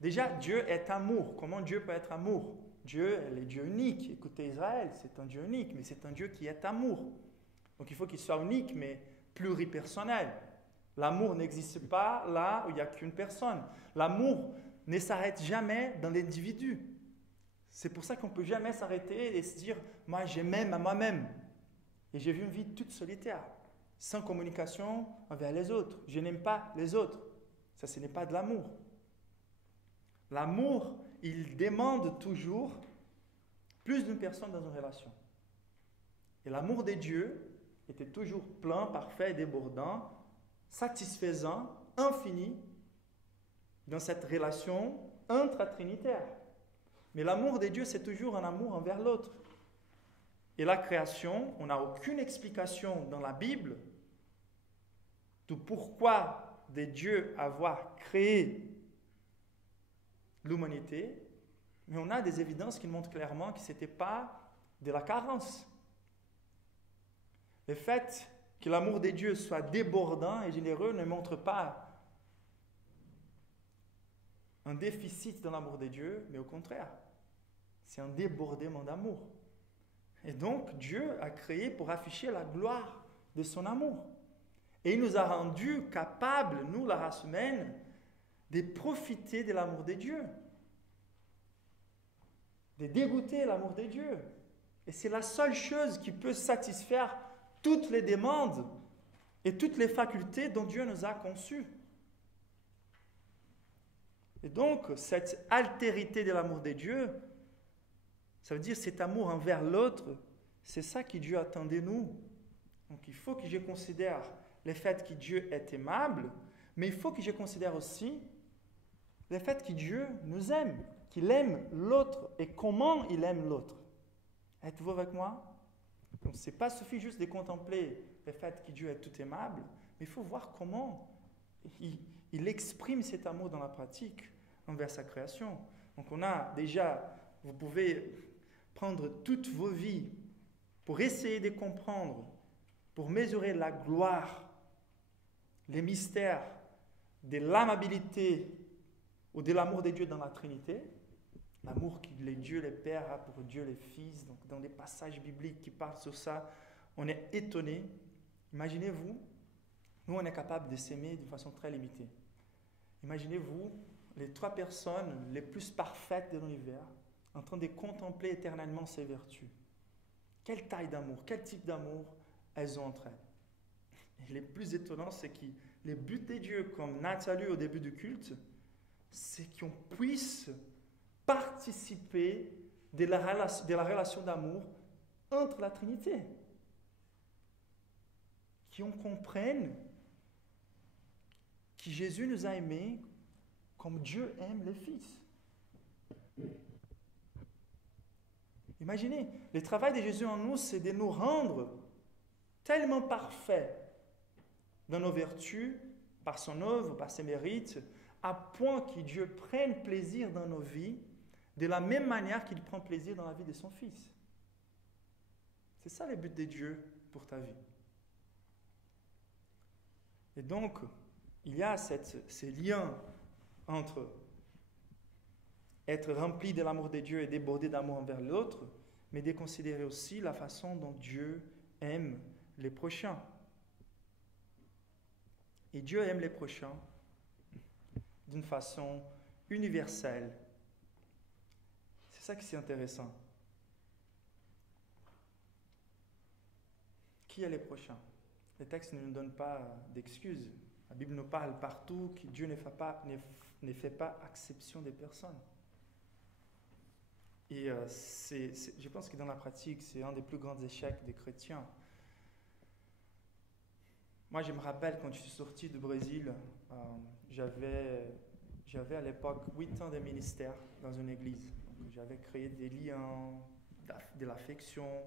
Déjà, Dieu est amour. Comment Dieu peut être amour? Dieu est le Dieu unique. Écoutez Israël, c'est un Dieu unique, mais c'est un Dieu qui est amour. Donc il faut qu'il soit unique, mais pluripersonnel. L'amour n'existe pas là où il n'y a qu'une personne. L'amour ne s'arrête jamais dans l'individu. C'est pour ça qu'on ne peut jamais s'arrêter et se dire « moi, je m'aime à moi-même ». Et j'ai vu une vie toute solitaire, sans communication envers les autres. Je n'aime pas les autres. Ça, ce n'est pas de l'amour. L'amour, il demande toujours plus d'une personne dans une relation. Et l'amour de Dieu était toujours plein, parfait, débordant, satisfaisant, infini dans cette relation intra-trinitaire. Mais l'amour de Dieu, c'est toujours un amour envers l'autre. Et la création, on n'a aucune explication dans la Bible de pourquoi de Dieu avoir créé l'humanité, mais on a des évidences qui montrent clairement que ce n'était pas de la carence. Le fait que l'amour de Dieu soit débordant et généreux ne montre pas un déficit dans l'amour de Dieu, mais au contraire, c'est un débordement d'amour. Et donc, Dieu a créé pour afficher la gloire de son amour. Et il nous a rendus capables, nous, la race humaine, de profiter de l'amour de Dieu, de dégoûter l'amour de Dieu. Et c'est la seule chose qui peut satisfaire toutes les demandes et toutes les facultés dont Dieu nous a conçus. Et donc, cette altérité de l'amour de Dieu, ça veut dire cet amour envers l'autre, c'est ça que Dieu attend de nous. Donc il faut que je considère le fait que Dieu est aimable, mais il faut que je considère aussi le fait que Dieu nous aime, qu'il aime l'autre et comment il aime l'autre. Êtes-vous avec moi? Donc ce n'est pas suffit juste de contempler le fait que Dieu est tout aimable, mais il faut voir comment il exprime cet amour dans la pratique envers sa création. Donc on a déjà, vous pouvez prendre toutes vos vies pour essayer de comprendre, pour mesurer la gloire, les mystères de l'amabilité ou de l'amour de Dieu dans la Trinité, l'amour que Dieu le Père a pour Dieu le Fils. Donc dans les passages bibliques qui parlent sur ça, on est étonné. Imaginez-vous, nous on est capable de s'aimer de façon très limitée. Imaginez-vous les 3 personnes les plus parfaites de l'univers en train de contempler éternellement ses vertus. Quelle taille d'amour, quel type d'amour elles ont entre elles. Et le plus étonnant, c'est que le but de Dieu, comme Nathalie au début du culte, c'est qu'on puisse participer de la relation d'amour entre la Trinité. Qu'on comprenne que Jésus nous a aimés comme Dieu aime les fils. Imaginez, le travail de Jésus en nous, c'est de nous rendre tellement parfaits dans nos vertus, par son œuvre, par ses mérites, à point que Dieu prenne plaisir dans nos vies de la même manière qu'il prend plaisir dans la vie de son Fils. C'est ça le but de Dieu pour ta vie. Et donc, il y a ces liens entre être rempli de l'amour de Dieu et déborder d'amour envers l'autre, mais de considérer aussi la façon dont Dieu aime les prochains. Et Dieu aime les prochains d'une façon universelle. C'est ça qui est intéressant. Qui est les prochains? Les textes ne nous donnent pas d'excuses. La Bible nous parle partout que Dieu ne fait pas exception des personnes. Et je pense que dans la pratique, c'est un des plus grands échecs des chrétiens. Moi, je me rappelle quand je suis sorti du Brésil, j'avais à l'époque 8 ans de ministère dans une église. Donc, j'avais créé des liens, de l'affection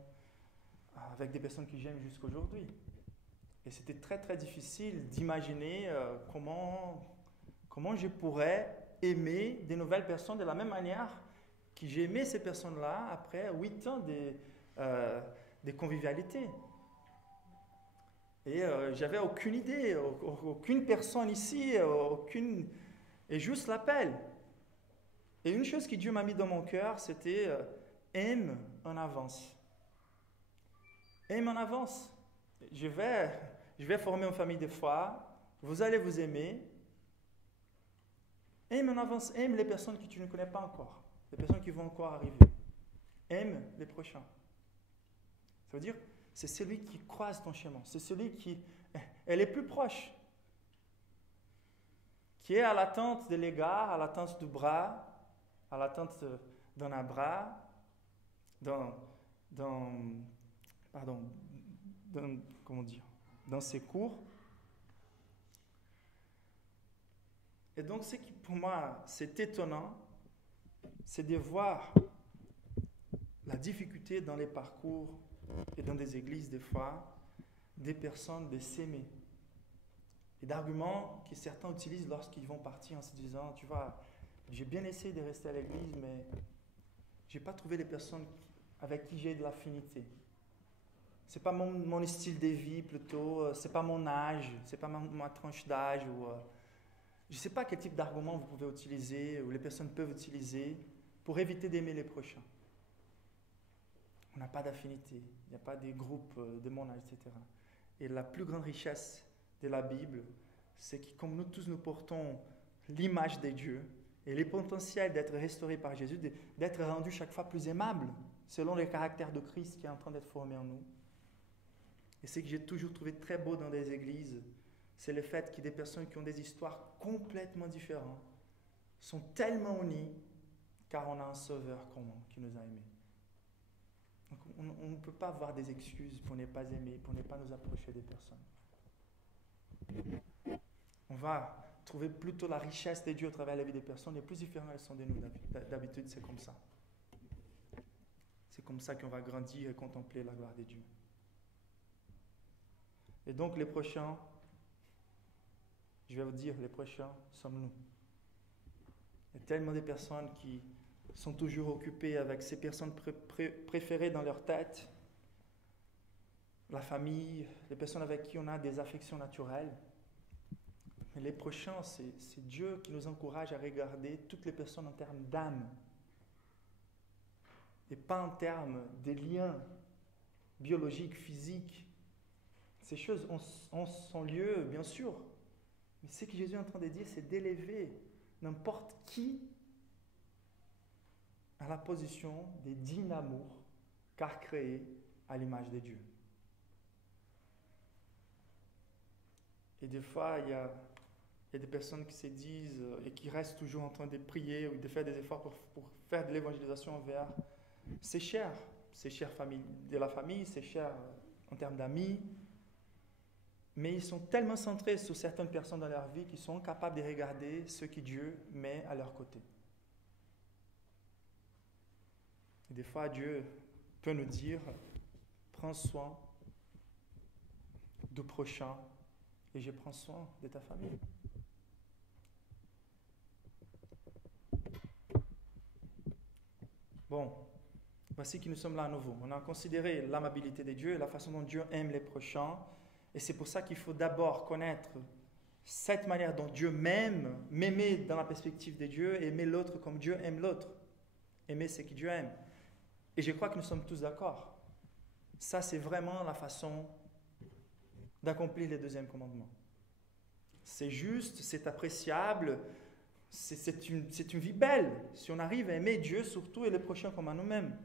avec des personnes que j'aime jusqu'aujourd'hui. Et c'était très très difficile d'imaginer comment je pourrais aimer des nouvelles personnes de la même manière que j'ai aimé ces personnes-là après 8 ans de convivialité. Et j'avais aucune idée, aucune personne ici, et juste l'appel. Et une chose que Dieu m'a mis dans mon cœur, c'était aime en avance. Aime en avance. Je vais former une famille de foi, vous allez vous aimer. Aime en avance, aime les personnes que tu ne connais pas encore, les personnes qui vont encore arriver. Aime les prochains. Ça veut dire, c'est celui qui croise ton chemin, c'est celui qui est le plus proche, qui est à l'attente de l'égard, à l'attente du bras, à l'attente d'un bras, dans ses cours. Et donc, ce qui pour moi, c'est étonnant, c'est de voir la difficulté dans les parcours et dans des églises, des fois, des personnes de s'aimer. Et d'arguments que certains utilisent lorsqu'ils vont partir en se disant, tu vois, j'ai bien essayé de rester à l'église, mais je n'ai pas trouvé les personnes avec qui j'ai de l'affinité. Ce n'est pas mon style de vie plutôt, ce n'est pas mon âge, ce n'est pas ma tranche d'âge. Je ne sais pas quel type d'argument vous pouvez utiliser, ou les personnes peuvent utiliser pour éviter d'aimer les prochains. On n'a pas d'affinité, il n'y a pas de groupe de mon âge, etc. Et la plus grande richesse de la Bible, c'est que comme nous tous nous portons l'image de Dieu et le potentiel d'être restauré par Jésus, d'être rendu chaque fois plus aimable selon le caractère de Christ qui est en train d'être formé en nous. Et ce que j'ai toujours trouvé très beau dans des églises, c'est le fait que des personnes qui ont des histoires complètement différentes sont tellement unies car on a un sauveur commun qui nous a aimés. Donc on ne peut pas avoir des excuses pour ne pas aimer, pour ne pas nous approcher des personnes. On va trouver plutôt la richesse de Dieu à travers la vie des personnes, les plus différentes elles sont de nous. D'habitude, c'est comme ça. C'est comme ça qu'on va grandir et contempler la gloire de Dieu. Et donc les prochains, je vais vous dire, les prochains sommes nous. Il y a tellement de personnes qui sont toujours occupées avec ces personnes préférées dans leur tête, la famille, les personnes avec qui on a des affections naturelles. Mais les prochains, c'est Dieu qui nous encourage à regarder toutes les personnes en termes d'âme et pas en termes de liens biologiques, physiques. Ces choses ont son lieu, bien sûr, mais ce que Jésus est en train de dire, c'est d'élever n'importe qui à la position des dignes d'amour, car créés à l'image de Dieu. Et des fois, il y a des personnes qui se disent et qui restent toujours en train de prier ou de faire des efforts pour faire de l'évangélisation envers c'est cher de la famille, c'est cher en termes d'amis, mais ils sont tellement centrés sur certaines personnes dans leur vie qu'ils sont incapables de regarder ce que Dieu met à leur côté. Et des fois, Dieu peut nous dire, prends soin du prochain et je prends soin de ta famille. Bon, voici que nous sommes là à nouveau. On a considéré l'amabilité de Dieu et la façon dont Dieu aime les prochains. Et c'est pour ça qu'il faut d'abord connaître cette manière dont Dieu m'aime, m'aimer dans la perspective de Dieu et aimer l'autre comme Dieu aime l'autre. Aimer ce que Dieu aime. Et je crois que nous sommes tous d'accord. Ça, c'est vraiment la façon d'accomplir le deuxième commandement. C'est juste, c'est appréciable, c'est une vie belle si on arrive à aimer Dieu surtout et les prochains comme à nous-mêmes.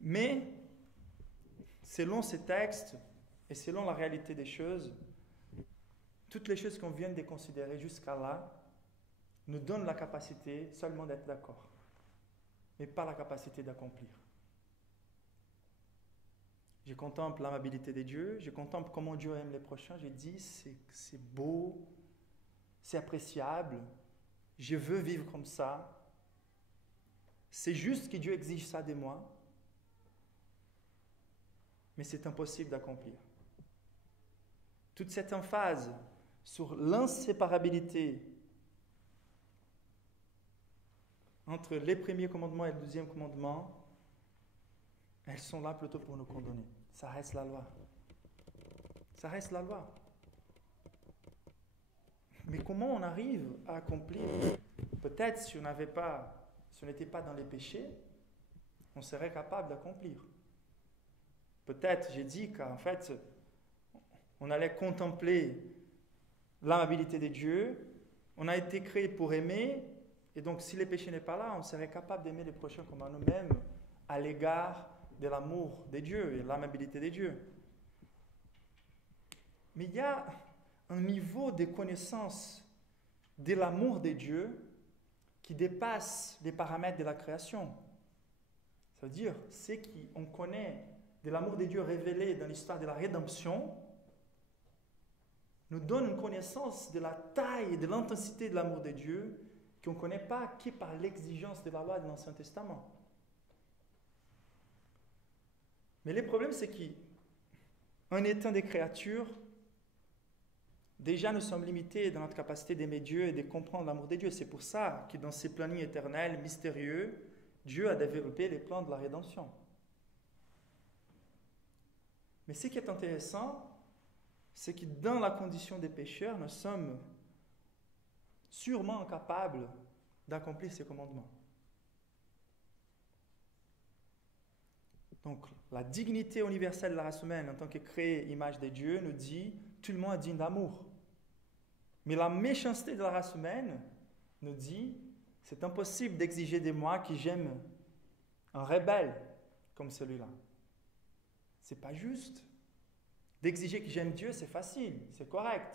Mais, selon ces textes et selon la réalité des choses, toutes les choses qu'on vient de considérer jusqu'à là nous donnent la capacité seulement d'être d'accord, mais pas la capacité d'accomplir. Je contemple l'amabilité de Dieu, je contemple comment Dieu aime les prochains, je dis c'est beau, c'est appréciable, je veux vivre comme ça, c'est juste que Dieu exige ça de moi, mais c'est impossible d'accomplir. Toute cette emphase sur l'inséparabilité entre les premiers commandements et le deuxième commandement, elles sont là plutôt pour nous condamner. Ça reste la loi. Ça reste la loi. Mais comment on arrive à accomplir? Peut-être si on n'était pas dans les péchés, on serait capable d'accomplir. Peut-être, j'ai dit qu'en fait, on allait contempler l'amabilité de Dieu, on a été créé pour aimer, et donc si les péchés n'est pas là, on serait capable d'aimer les prochains comme à nous-mêmes à l'égard de l'amour de Dieu et de l'amabilité de Dieu. Mais il y a un niveau de connaissance de l'amour de Dieu qui dépasse les paramètres de la création. Ça veut dire, ce qu'on connaît de l'amour de Dieu révélé dans l'histoire de la rédemption nous donne une connaissance de la taille et de l'intensité de l'amour de Dieu qu'on ne connaît pas que par l'exigence de la loi de l'Ancien Testament. Mais le problème, c'est qu'en étant des créatures, déjà nous sommes limités dans notre capacité d'aimer Dieu et de comprendre l'amour de Dieu. C'est pour ça que dans ses plannings éternels, mystérieux, Dieu a développé les plans de la rédemption. Mais ce qui est intéressant, c'est que dans la condition des pécheurs, nous sommes sûrement incapables d'accomplir ces commandements. Donc, la dignité universelle de la race humaine en tant que créée image de Dieu nous dit tout le monde est digne d'amour. Mais la méchanceté de la race humaine nous dit c'est impossible d'exiger de moi que j'aime un rebelle comme celui-là. C'est pas juste. D'exiger que j'aime Dieu, c'est facile, c'est correct.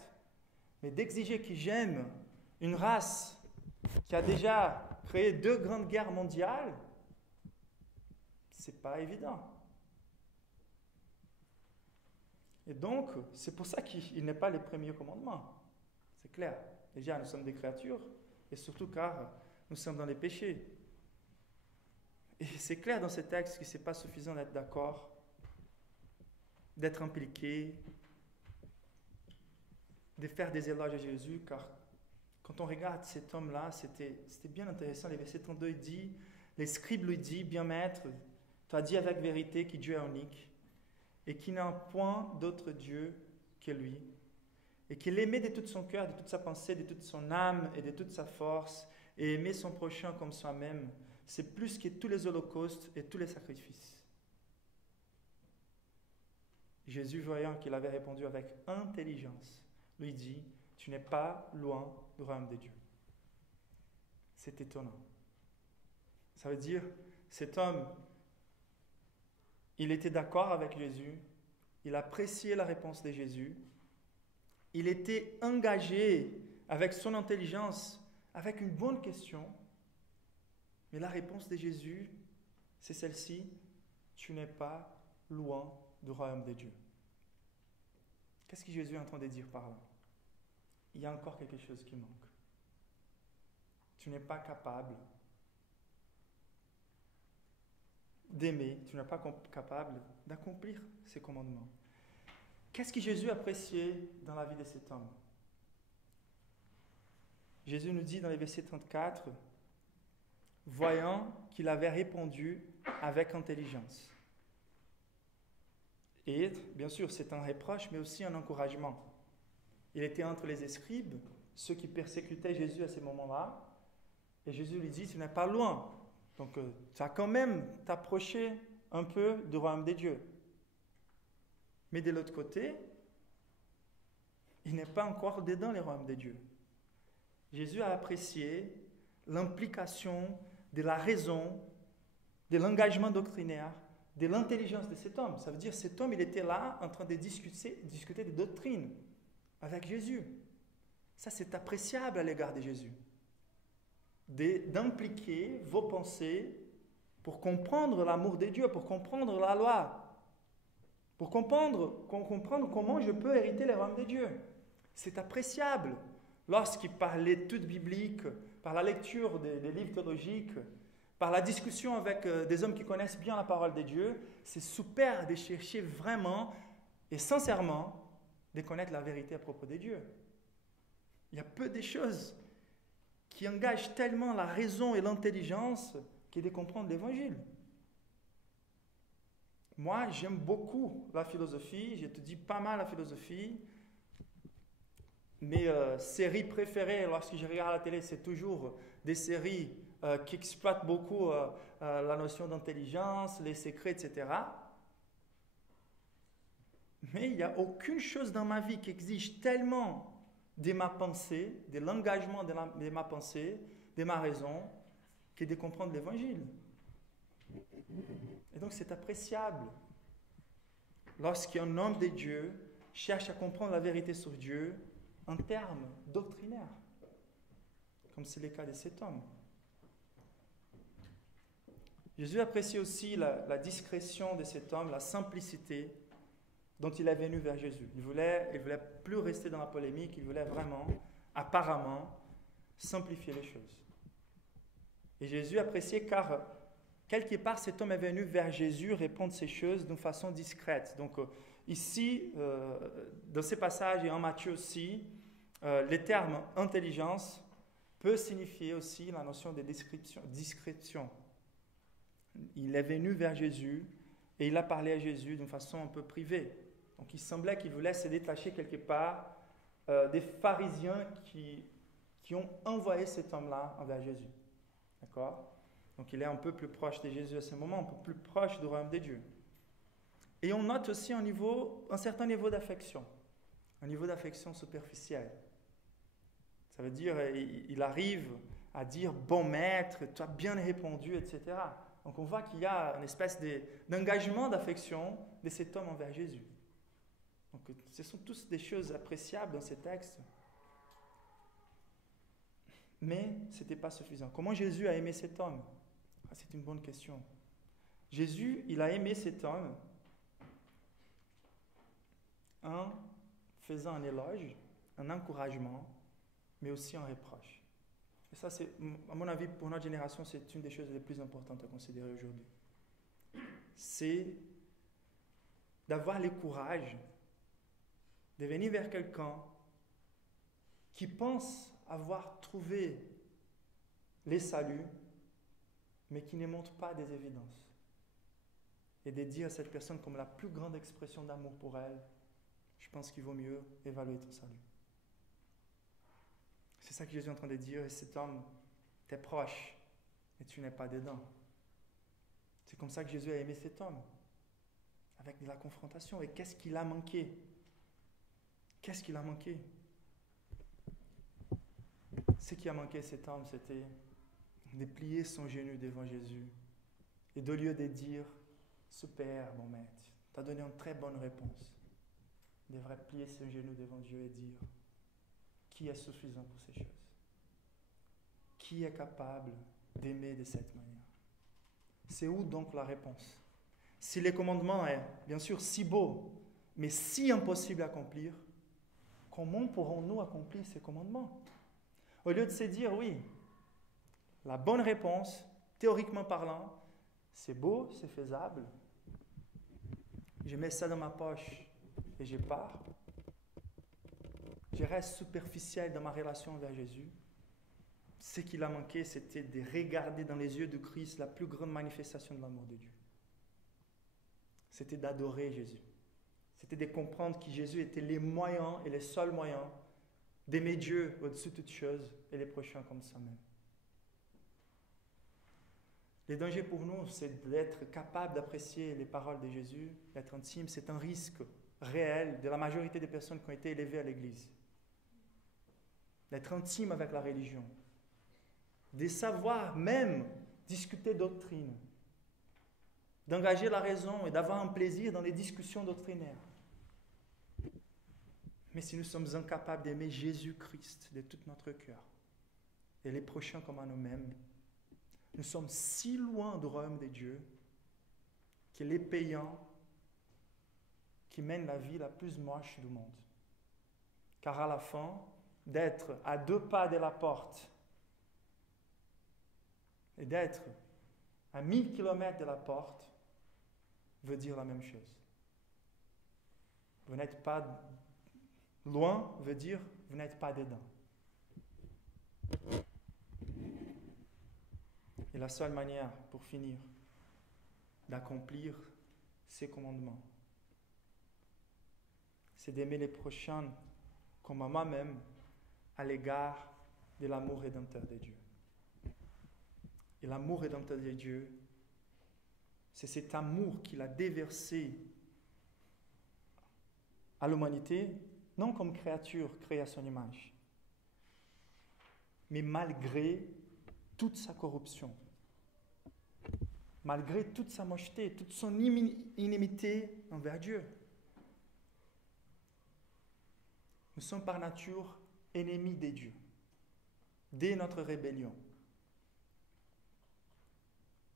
Mais d'exiger que j'aime une race qui a déjà créé 2 grandes guerres mondiales, c'est pas évident. Et donc, c'est pour ça qu'il n'est pas le premier commandement. C'est clair. Déjà, nous sommes des créatures, et surtout car nous sommes dans les péchés. Et c'est clair dans ce texte que ce n'est pas suffisant d'être d'accord, d'être impliqué, de faire des éloges à Jésus, car quand on regarde cet homme-là, c'était bien intéressant. Le verset 32, il dit, les scribes lui disent, bien maître, tu as dit avec vérité que Dieu est unique et qu'il n'a point d'autre Dieu que lui et qu'il aimait de tout son cœur, de toute sa pensée, de toute son âme et de toute sa force et aimer son prochain comme soi-même, c'est plus que tous les holocaustes et tous les sacrifices. Jésus, voyant qu'il avait répondu avec intelligence, lui dit, tu n'es pas loin du royaume de Dieu. C'est étonnant. Ça veut dire, cet homme, il était d'accord avec Jésus, il appréciait la réponse de Jésus, il était engagé avec son intelligence, avec une bonne question, mais la réponse de Jésus c'est celle-ci, tu n'es pas loin du royaume de Dieu. Qu'est-ce que Jésus est en train de dire par là? Il y a encore quelque chose qui manque. Tu n'es pas capable d'aimer, tu n'es pas capable d'accomplir ces commandements. Qu'est-ce que Jésus appréciait dans la vie de cet homme? Jésus nous dit dans les versets 34, voyant qu'il avait répondu avec intelligence. Et bien sûr, c'est un reproche, mais aussi un encouragement. Il était entre les scribes, ceux qui persécutaient Jésus à ce moment-là, et Jésus lui dit, tu n'es pas loin. Donc, tu as quand même t'approché un peu du royaume des dieux. Mais de l'autre côté, il n'est pas encore dedans le royaume des dieux. Jésus a apprécié l'implication de la raison, de l'engagement doctrinaire, de l'intelligence de cet homme. Ça veut dire que cet homme, il était là en train de discuter des doctrines avec Jésus. Ça, c'est appréciable à l'égard de Jésus. D'impliquer vos pensées pour comprendre l'amour de Dieu, pour comprendre la loi, pour comprendre comment je peux hériter le royaume de Dieu. C'est appréciable. Lorsqu'il parlait toute biblique, par la lecture des livres théologiques, par la discussion avec des hommes qui connaissent bien la parole de Dieu, c'est super de chercher vraiment et sincèrement de connaître la vérité à propos de Dieu. Il y a peu de choses qui engagent tellement la raison et l'intelligence que de comprendre l'Évangile. Moi, j'aime beaucoup la philosophie, j'étudie pas mal la philosophie. Mes séries préférées lorsque je regarde la télé, c'est toujours des séries qui exploitent beaucoup la notion d'intelligence, les secrets, etc. Mais il n'y a aucune chose dans ma vie qui exige tellement de ma pensée, de l'engagement de ma pensée, de ma raison, que de comprendre l'Évangile. Et donc c'est appréciable lorsqu'un homme de Dieu cherche à comprendre la vérité sur Dieu en termes doctrinaires, comme c'est le cas de cet homme. Jésus apprécie aussi la discrétion de cet homme, la simplicité dont il est venu vers Jésus. Il voulait plus rester dans la polémique, il voulait vraiment, apparemment, simplifier les choses. Et Jésus appréciait car, quelque part, cet homme est venu vers Jésus répondre ces choses d'une façon discrète. Donc, ici, dans ces passages et en Matthieu aussi, les termes intelligence peut signifier aussi la notion de discrétion. Il est venu vers Jésus et il a parlé à Jésus d'une façon un peu privée. Donc il semblait qu'il voulait se détacher quelque part des pharisiens qui ont envoyé cet homme-là envers Jésus. D'accord? Donc il est un peu plus proche de Jésus à ce moment, un peu plus proche du royaume de Dieu. Et on note aussi un certain niveau d'affection, un niveau d'affection superficielle. Ça veut dire, il arrive à dire « bon maître, tu as bien répondu », etc. Donc on voit qu'il y a une espèce d'engagement d'affection de cet homme envers Jésus. Donc ce sont tous des choses appréciables dans ces textes. Mais ce n'était pas suffisant. Comment Jésus a aimé cet homme? C'est une bonne question. Jésus, il a aimé cet homme en faisant un éloge, un encouragement, mais aussi un reproche. Et ça, à mon avis, pour notre génération, c'est une des choses les plus importantes à considérer aujourd'hui. C'est d'avoir le courage de venir vers quelqu'un qui pense avoir trouvé les saluts, mais qui ne montre pas des évidences. Et de dire à cette personne comme la plus grande expression d'amour pour elle, je pense qu'il vaut mieux évaluer ton salut. C'est ça que Jésus est en train de dire, et cet homme, t'es proche, et tu n'es pas dedans. C'est comme ça que Jésus a aimé cet homme, avec de la confrontation. Et qu'est-ce qu'il a manqué? Qu'est-ce qu'il a manqué? Ce qui a manqué à cet homme, c'était de plier son genou devant Jésus, et de lieu de dire, super, mon maître, tu as donné une très bonne réponse. Il devrait plier son genou devant Dieu et dire, qui est suffisant pour ces choses? Qui est capable d'aimer de cette manière? C'est où donc la réponse? Si les commandements est bien sûr si beau, mais si impossible à accomplir, comment pourrons-nous accomplir ces commandements? Au lieu de se dire, oui, la bonne réponse, théoriquement parlant, c'est beau, c'est faisable, je mets ça dans ma poche et je pars, je reste superficiel dans ma relation vers Jésus. Ce qu'il a manqué, c'était de regarder dans les yeux de Christ la plus grande manifestation de l'amour de Dieu. C'était d'adorer Jésus. C'était de comprendre que Jésus était les moyens et les seuls moyens d'aimer Dieu au-dessus de toutes choses et les prochains comme soi-même. Le danger pour nous, c'est d'être capable d'apprécier les paroles de Jésus, d'être intime. C'est un risque réel de la majorité des personnes qui ont été élevées à l'Église. D'être intime avec la religion. De savoir même discuter doctrine. D'engager la raison et d'avoir un plaisir dans les discussions doctrinaires. Mais si nous sommes incapables d'aimer Jésus-Christ de tout notre cœur et les prochains comme à nous-mêmes, nous sommes si loin du royaume de Dieu que les payants qui mènent la vie la plus moche du monde. Car à la fin, d'être à 2 pas de la porte et d'être à 1000 km de la porte veut dire la même chose. Vous n'êtes pas loin, veut dire vous n'êtes pas dedans. Et la seule manière, pour finir, d'accomplir ces commandements, c'est d'aimer les prochains comme à moi-même à l'égard de l'amour rédempteur de Dieu. Et l'amour rédempteur de Dieu, c'est cet amour qu'il a déversé à l'humanité, non comme créature créée à son image, mais malgré toute sa corruption, malgré toute sa mocheté, toute son inimité envers Dieu. Nous sommes par nature ennemis des dieux, dès notre rébellion.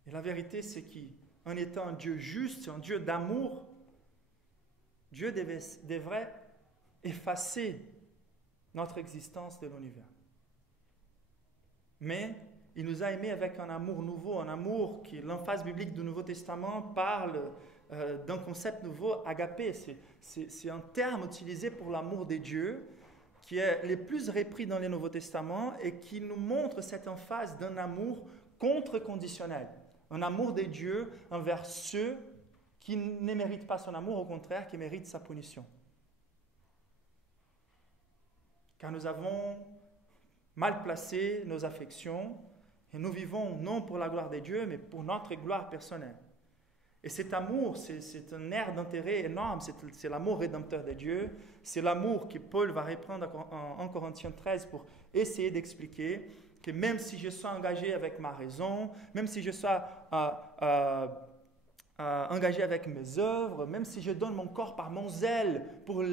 Et la vérité, c'est qu'en étant un Dieu juste, un Dieu d'amour, Dieu devrait effacer notre existence de l'univers. Mais il nous a aimés avec un amour nouveau, un amour qui, l'emphase biblique du Nouveau Testament, parle d'un concept nouveau, agapé. C'est un terme utilisé pour l'amour de Dieu qui est le plus repris dans le Nouveau Testament et qui nous montre cette emphase d'un amour contre-conditionnel. Un amour de Dieu envers ceux qui ne méritent pas son amour, au contraire, qui méritent sa punition. Car nous avons mal placé nos affections et nous vivons non pour la gloire de Dieu, mais pour notre gloire personnelle. Et cet amour, c'est un air d'intérêt énorme, c'est l'amour rédempteur de Dieu, c'est l'amour que Paul va reprendre en Corinthiens 13 pour essayer d'expliquer que même si je sois engagé avec ma raison, même si je sois engagé avec mes œuvres, même si je donne mon corps par mon zèle pour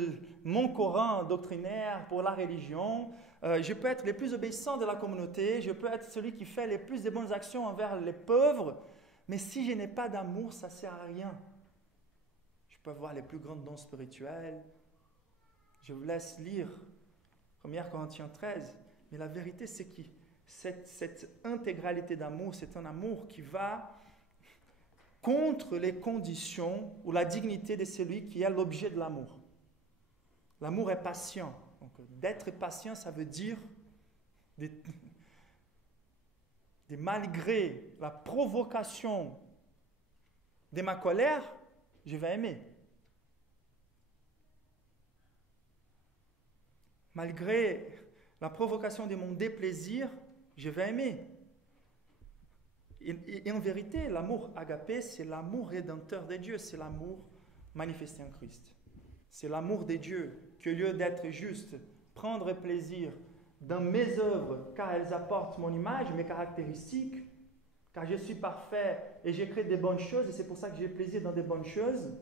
mon courant doctrinaire, pour la religion, je peux être le plus obéissant de la communauté, je peux être celui qui fait les plus de bonnes actions envers les pauvres, mais si je n'ai pas d'amour, ça ne sert à rien. Je peux avoir les plus grands dons spirituels. Je vous laisse lire 1 Corinthiens 13, mais la vérité c'est que cette intégralité d'amour, c'est un amour qui va contre les conditions ou la dignité de celui qui est l'objet de l'amour. L'amour est patient. Donc, d'être patient, ça veut dire de malgré la provocation de ma colère, je vais aimer. Malgré la provocation de mon déplaisir, je vais aimer. Et en vérité, l'amour agapé, c'est l'amour rédempteur de Dieu, c'est l'amour manifesté en Christ. C'est l'amour de Dieu qui, au lieu d'être juste, prendre plaisir dans mes œuvres, car elles apportent mon image, mes caractéristiques, car je suis parfait et je crée des bonnes choses, et c'est pour ça que j'ai plaisir dans des bonnes choses,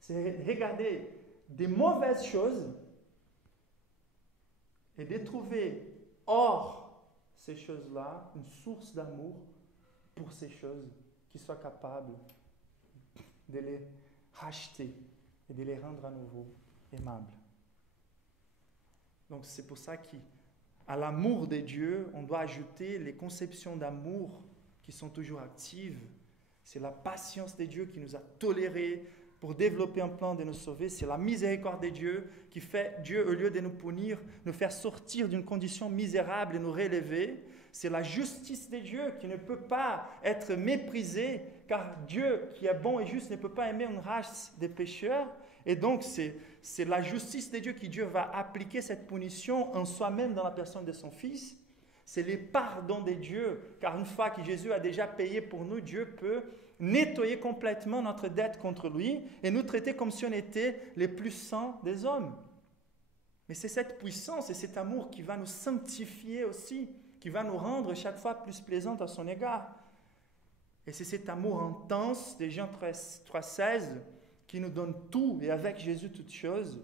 c'est regarder des mauvaises choses et de trouver hors ces choses-là une source d'amour pour ces choses qui soit capable de les racheter et de les rendre à nouveau aimables. Donc c'est pour ça qu'à l'amour de Dieu, on doit ajouter les conceptions d'amour qui sont toujours actives. C'est la patience de Dieu qui nous a tolérés pour développer un plan de nous sauver. C'est la miséricorde de Dieu qui fait Dieu, au lieu de nous punir, nous faire sortir d'une condition misérable et nous relever. C'est la justice de Dieu qui ne peut pas être méprisée, car Dieu, qui est bon et juste, ne peut pas aimer une race de pécheurs. Et donc, c'est la justice de Dieu qui Dieu va appliquer cette punition en soi-même dans la personne de son Fils. C'est les pardons de Dieu, car une fois que Jésus a déjà payé pour nous, Dieu peut nettoyer complètement notre dette contre lui et nous traiter comme si on était les plus saints des hommes. Mais c'est cette puissance et cet amour qui va nous sanctifier aussi, qui va nous rendre chaque fois plus plaisantes à son égard. Et c'est cet amour intense de Jean 3,16 qui nous donne tout et avec Jésus toutes choses.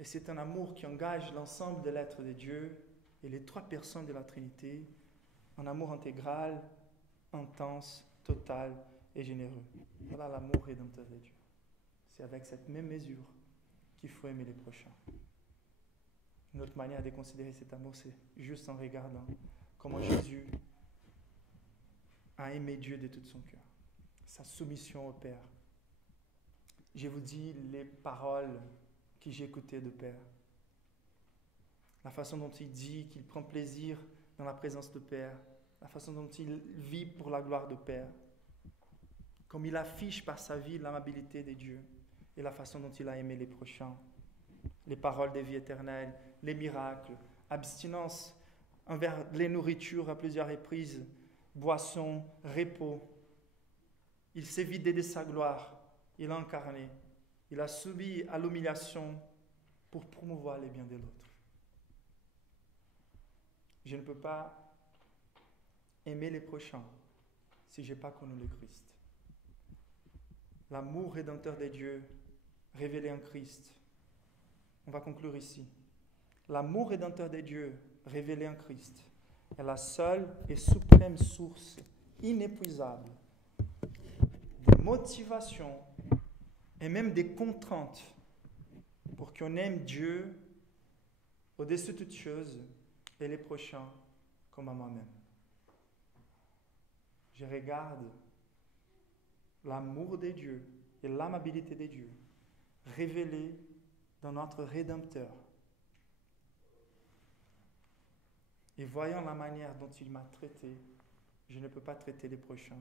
Et c'est un amour qui engage l'ensemble de l'être de Dieu et les trois personnes de la Trinité, un amour intégral, intense, total et généreux. Voilà l'amour rédempteur de Dieu. C'est avec cette même mesure qu'il faut aimer les prochains. Une autre manière de considérer cet amour, c'est juste en regardant comment Jésus a aimé Dieu de tout son cœur. Sa soumission au Père. Je vous dis les paroles que j'ai écoutées de Père. La façon dont il dit qu'il prend plaisir dans la présence de Père. La façon dont il vit pour la gloire de Père. Comme il affiche par sa vie l'amabilité de Dieu. Et la façon dont il a aimé les prochains. Les paroles de vie éternelle, les miracles, abstinence envers les nourritures à plusieurs reprises, boissons, repos. Il s'est vidé de sa gloire, il a incarné, il a subi à l'humiliation pour promouvoir les biens de l'autre. Je ne peux pas aimer les prochains si je n'ai pas connu le Christ. L'amour rédempteur de Dieu révélé en Christ. On va conclure ici. L'amour rédempteur de Dieu révélé en Christ est la seule et suprême source inépuisable de motivation et même des contraintes pour qu'on aime Dieu au-dessus de toutes choses et les prochains comme à moi-même. Je regarde l'amour de Dieu et l'amabilité de Dieu révélés dans notre Rédempteur. Et voyant la manière dont il m'a traité, je ne peux pas traiter les prochains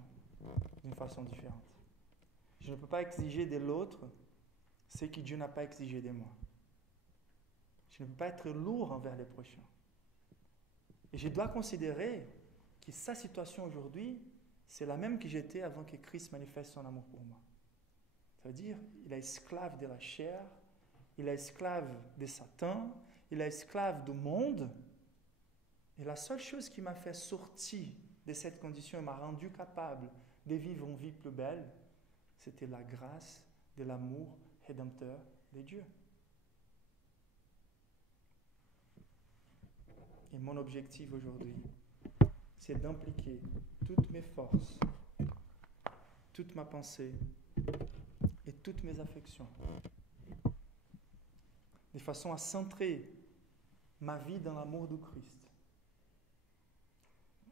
d'une façon différente. Je ne peux pas exiger de l'autre ce que Dieu n'a pas exigé de moi. Je ne peux pas être lourd envers les prochains. Et je dois considérer que sa situation aujourd'hui, c'est la même que j'étais avant que Christ manifeste son amour pour moi. Ça veut dire, il est esclave de la chair, il est esclave de Satan, il est esclave du monde. Et la seule chose qui m'a fait sortir de cette condition et m'a rendu capable de vivre une vie plus belle, c'était la grâce de l'amour rédempteur de Dieu. Et mon objectif aujourd'hui, c'est d'impliquer toutes mes forces, toute ma pensée et toutes mes affections, de façon à centrer ma vie dans l'amour du Christ.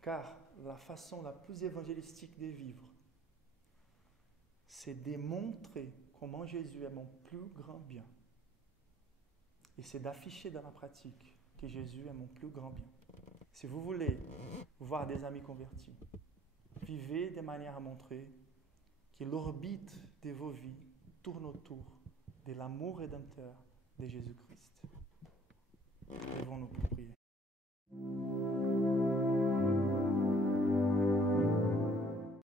Car la façon la plus évangélistique de vivre, c'est démontrer comment Jésus est mon plus grand bien. Et c'est d'afficher dans la pratique que Jésus est mon plus grand bien. Si vous voulez voir des amis convertis, vivez de manière à montrer que l'orbite de vos vies tourne autour de l'amour rédempteur de Jésus-Christ. Lèvons-nous pour prier.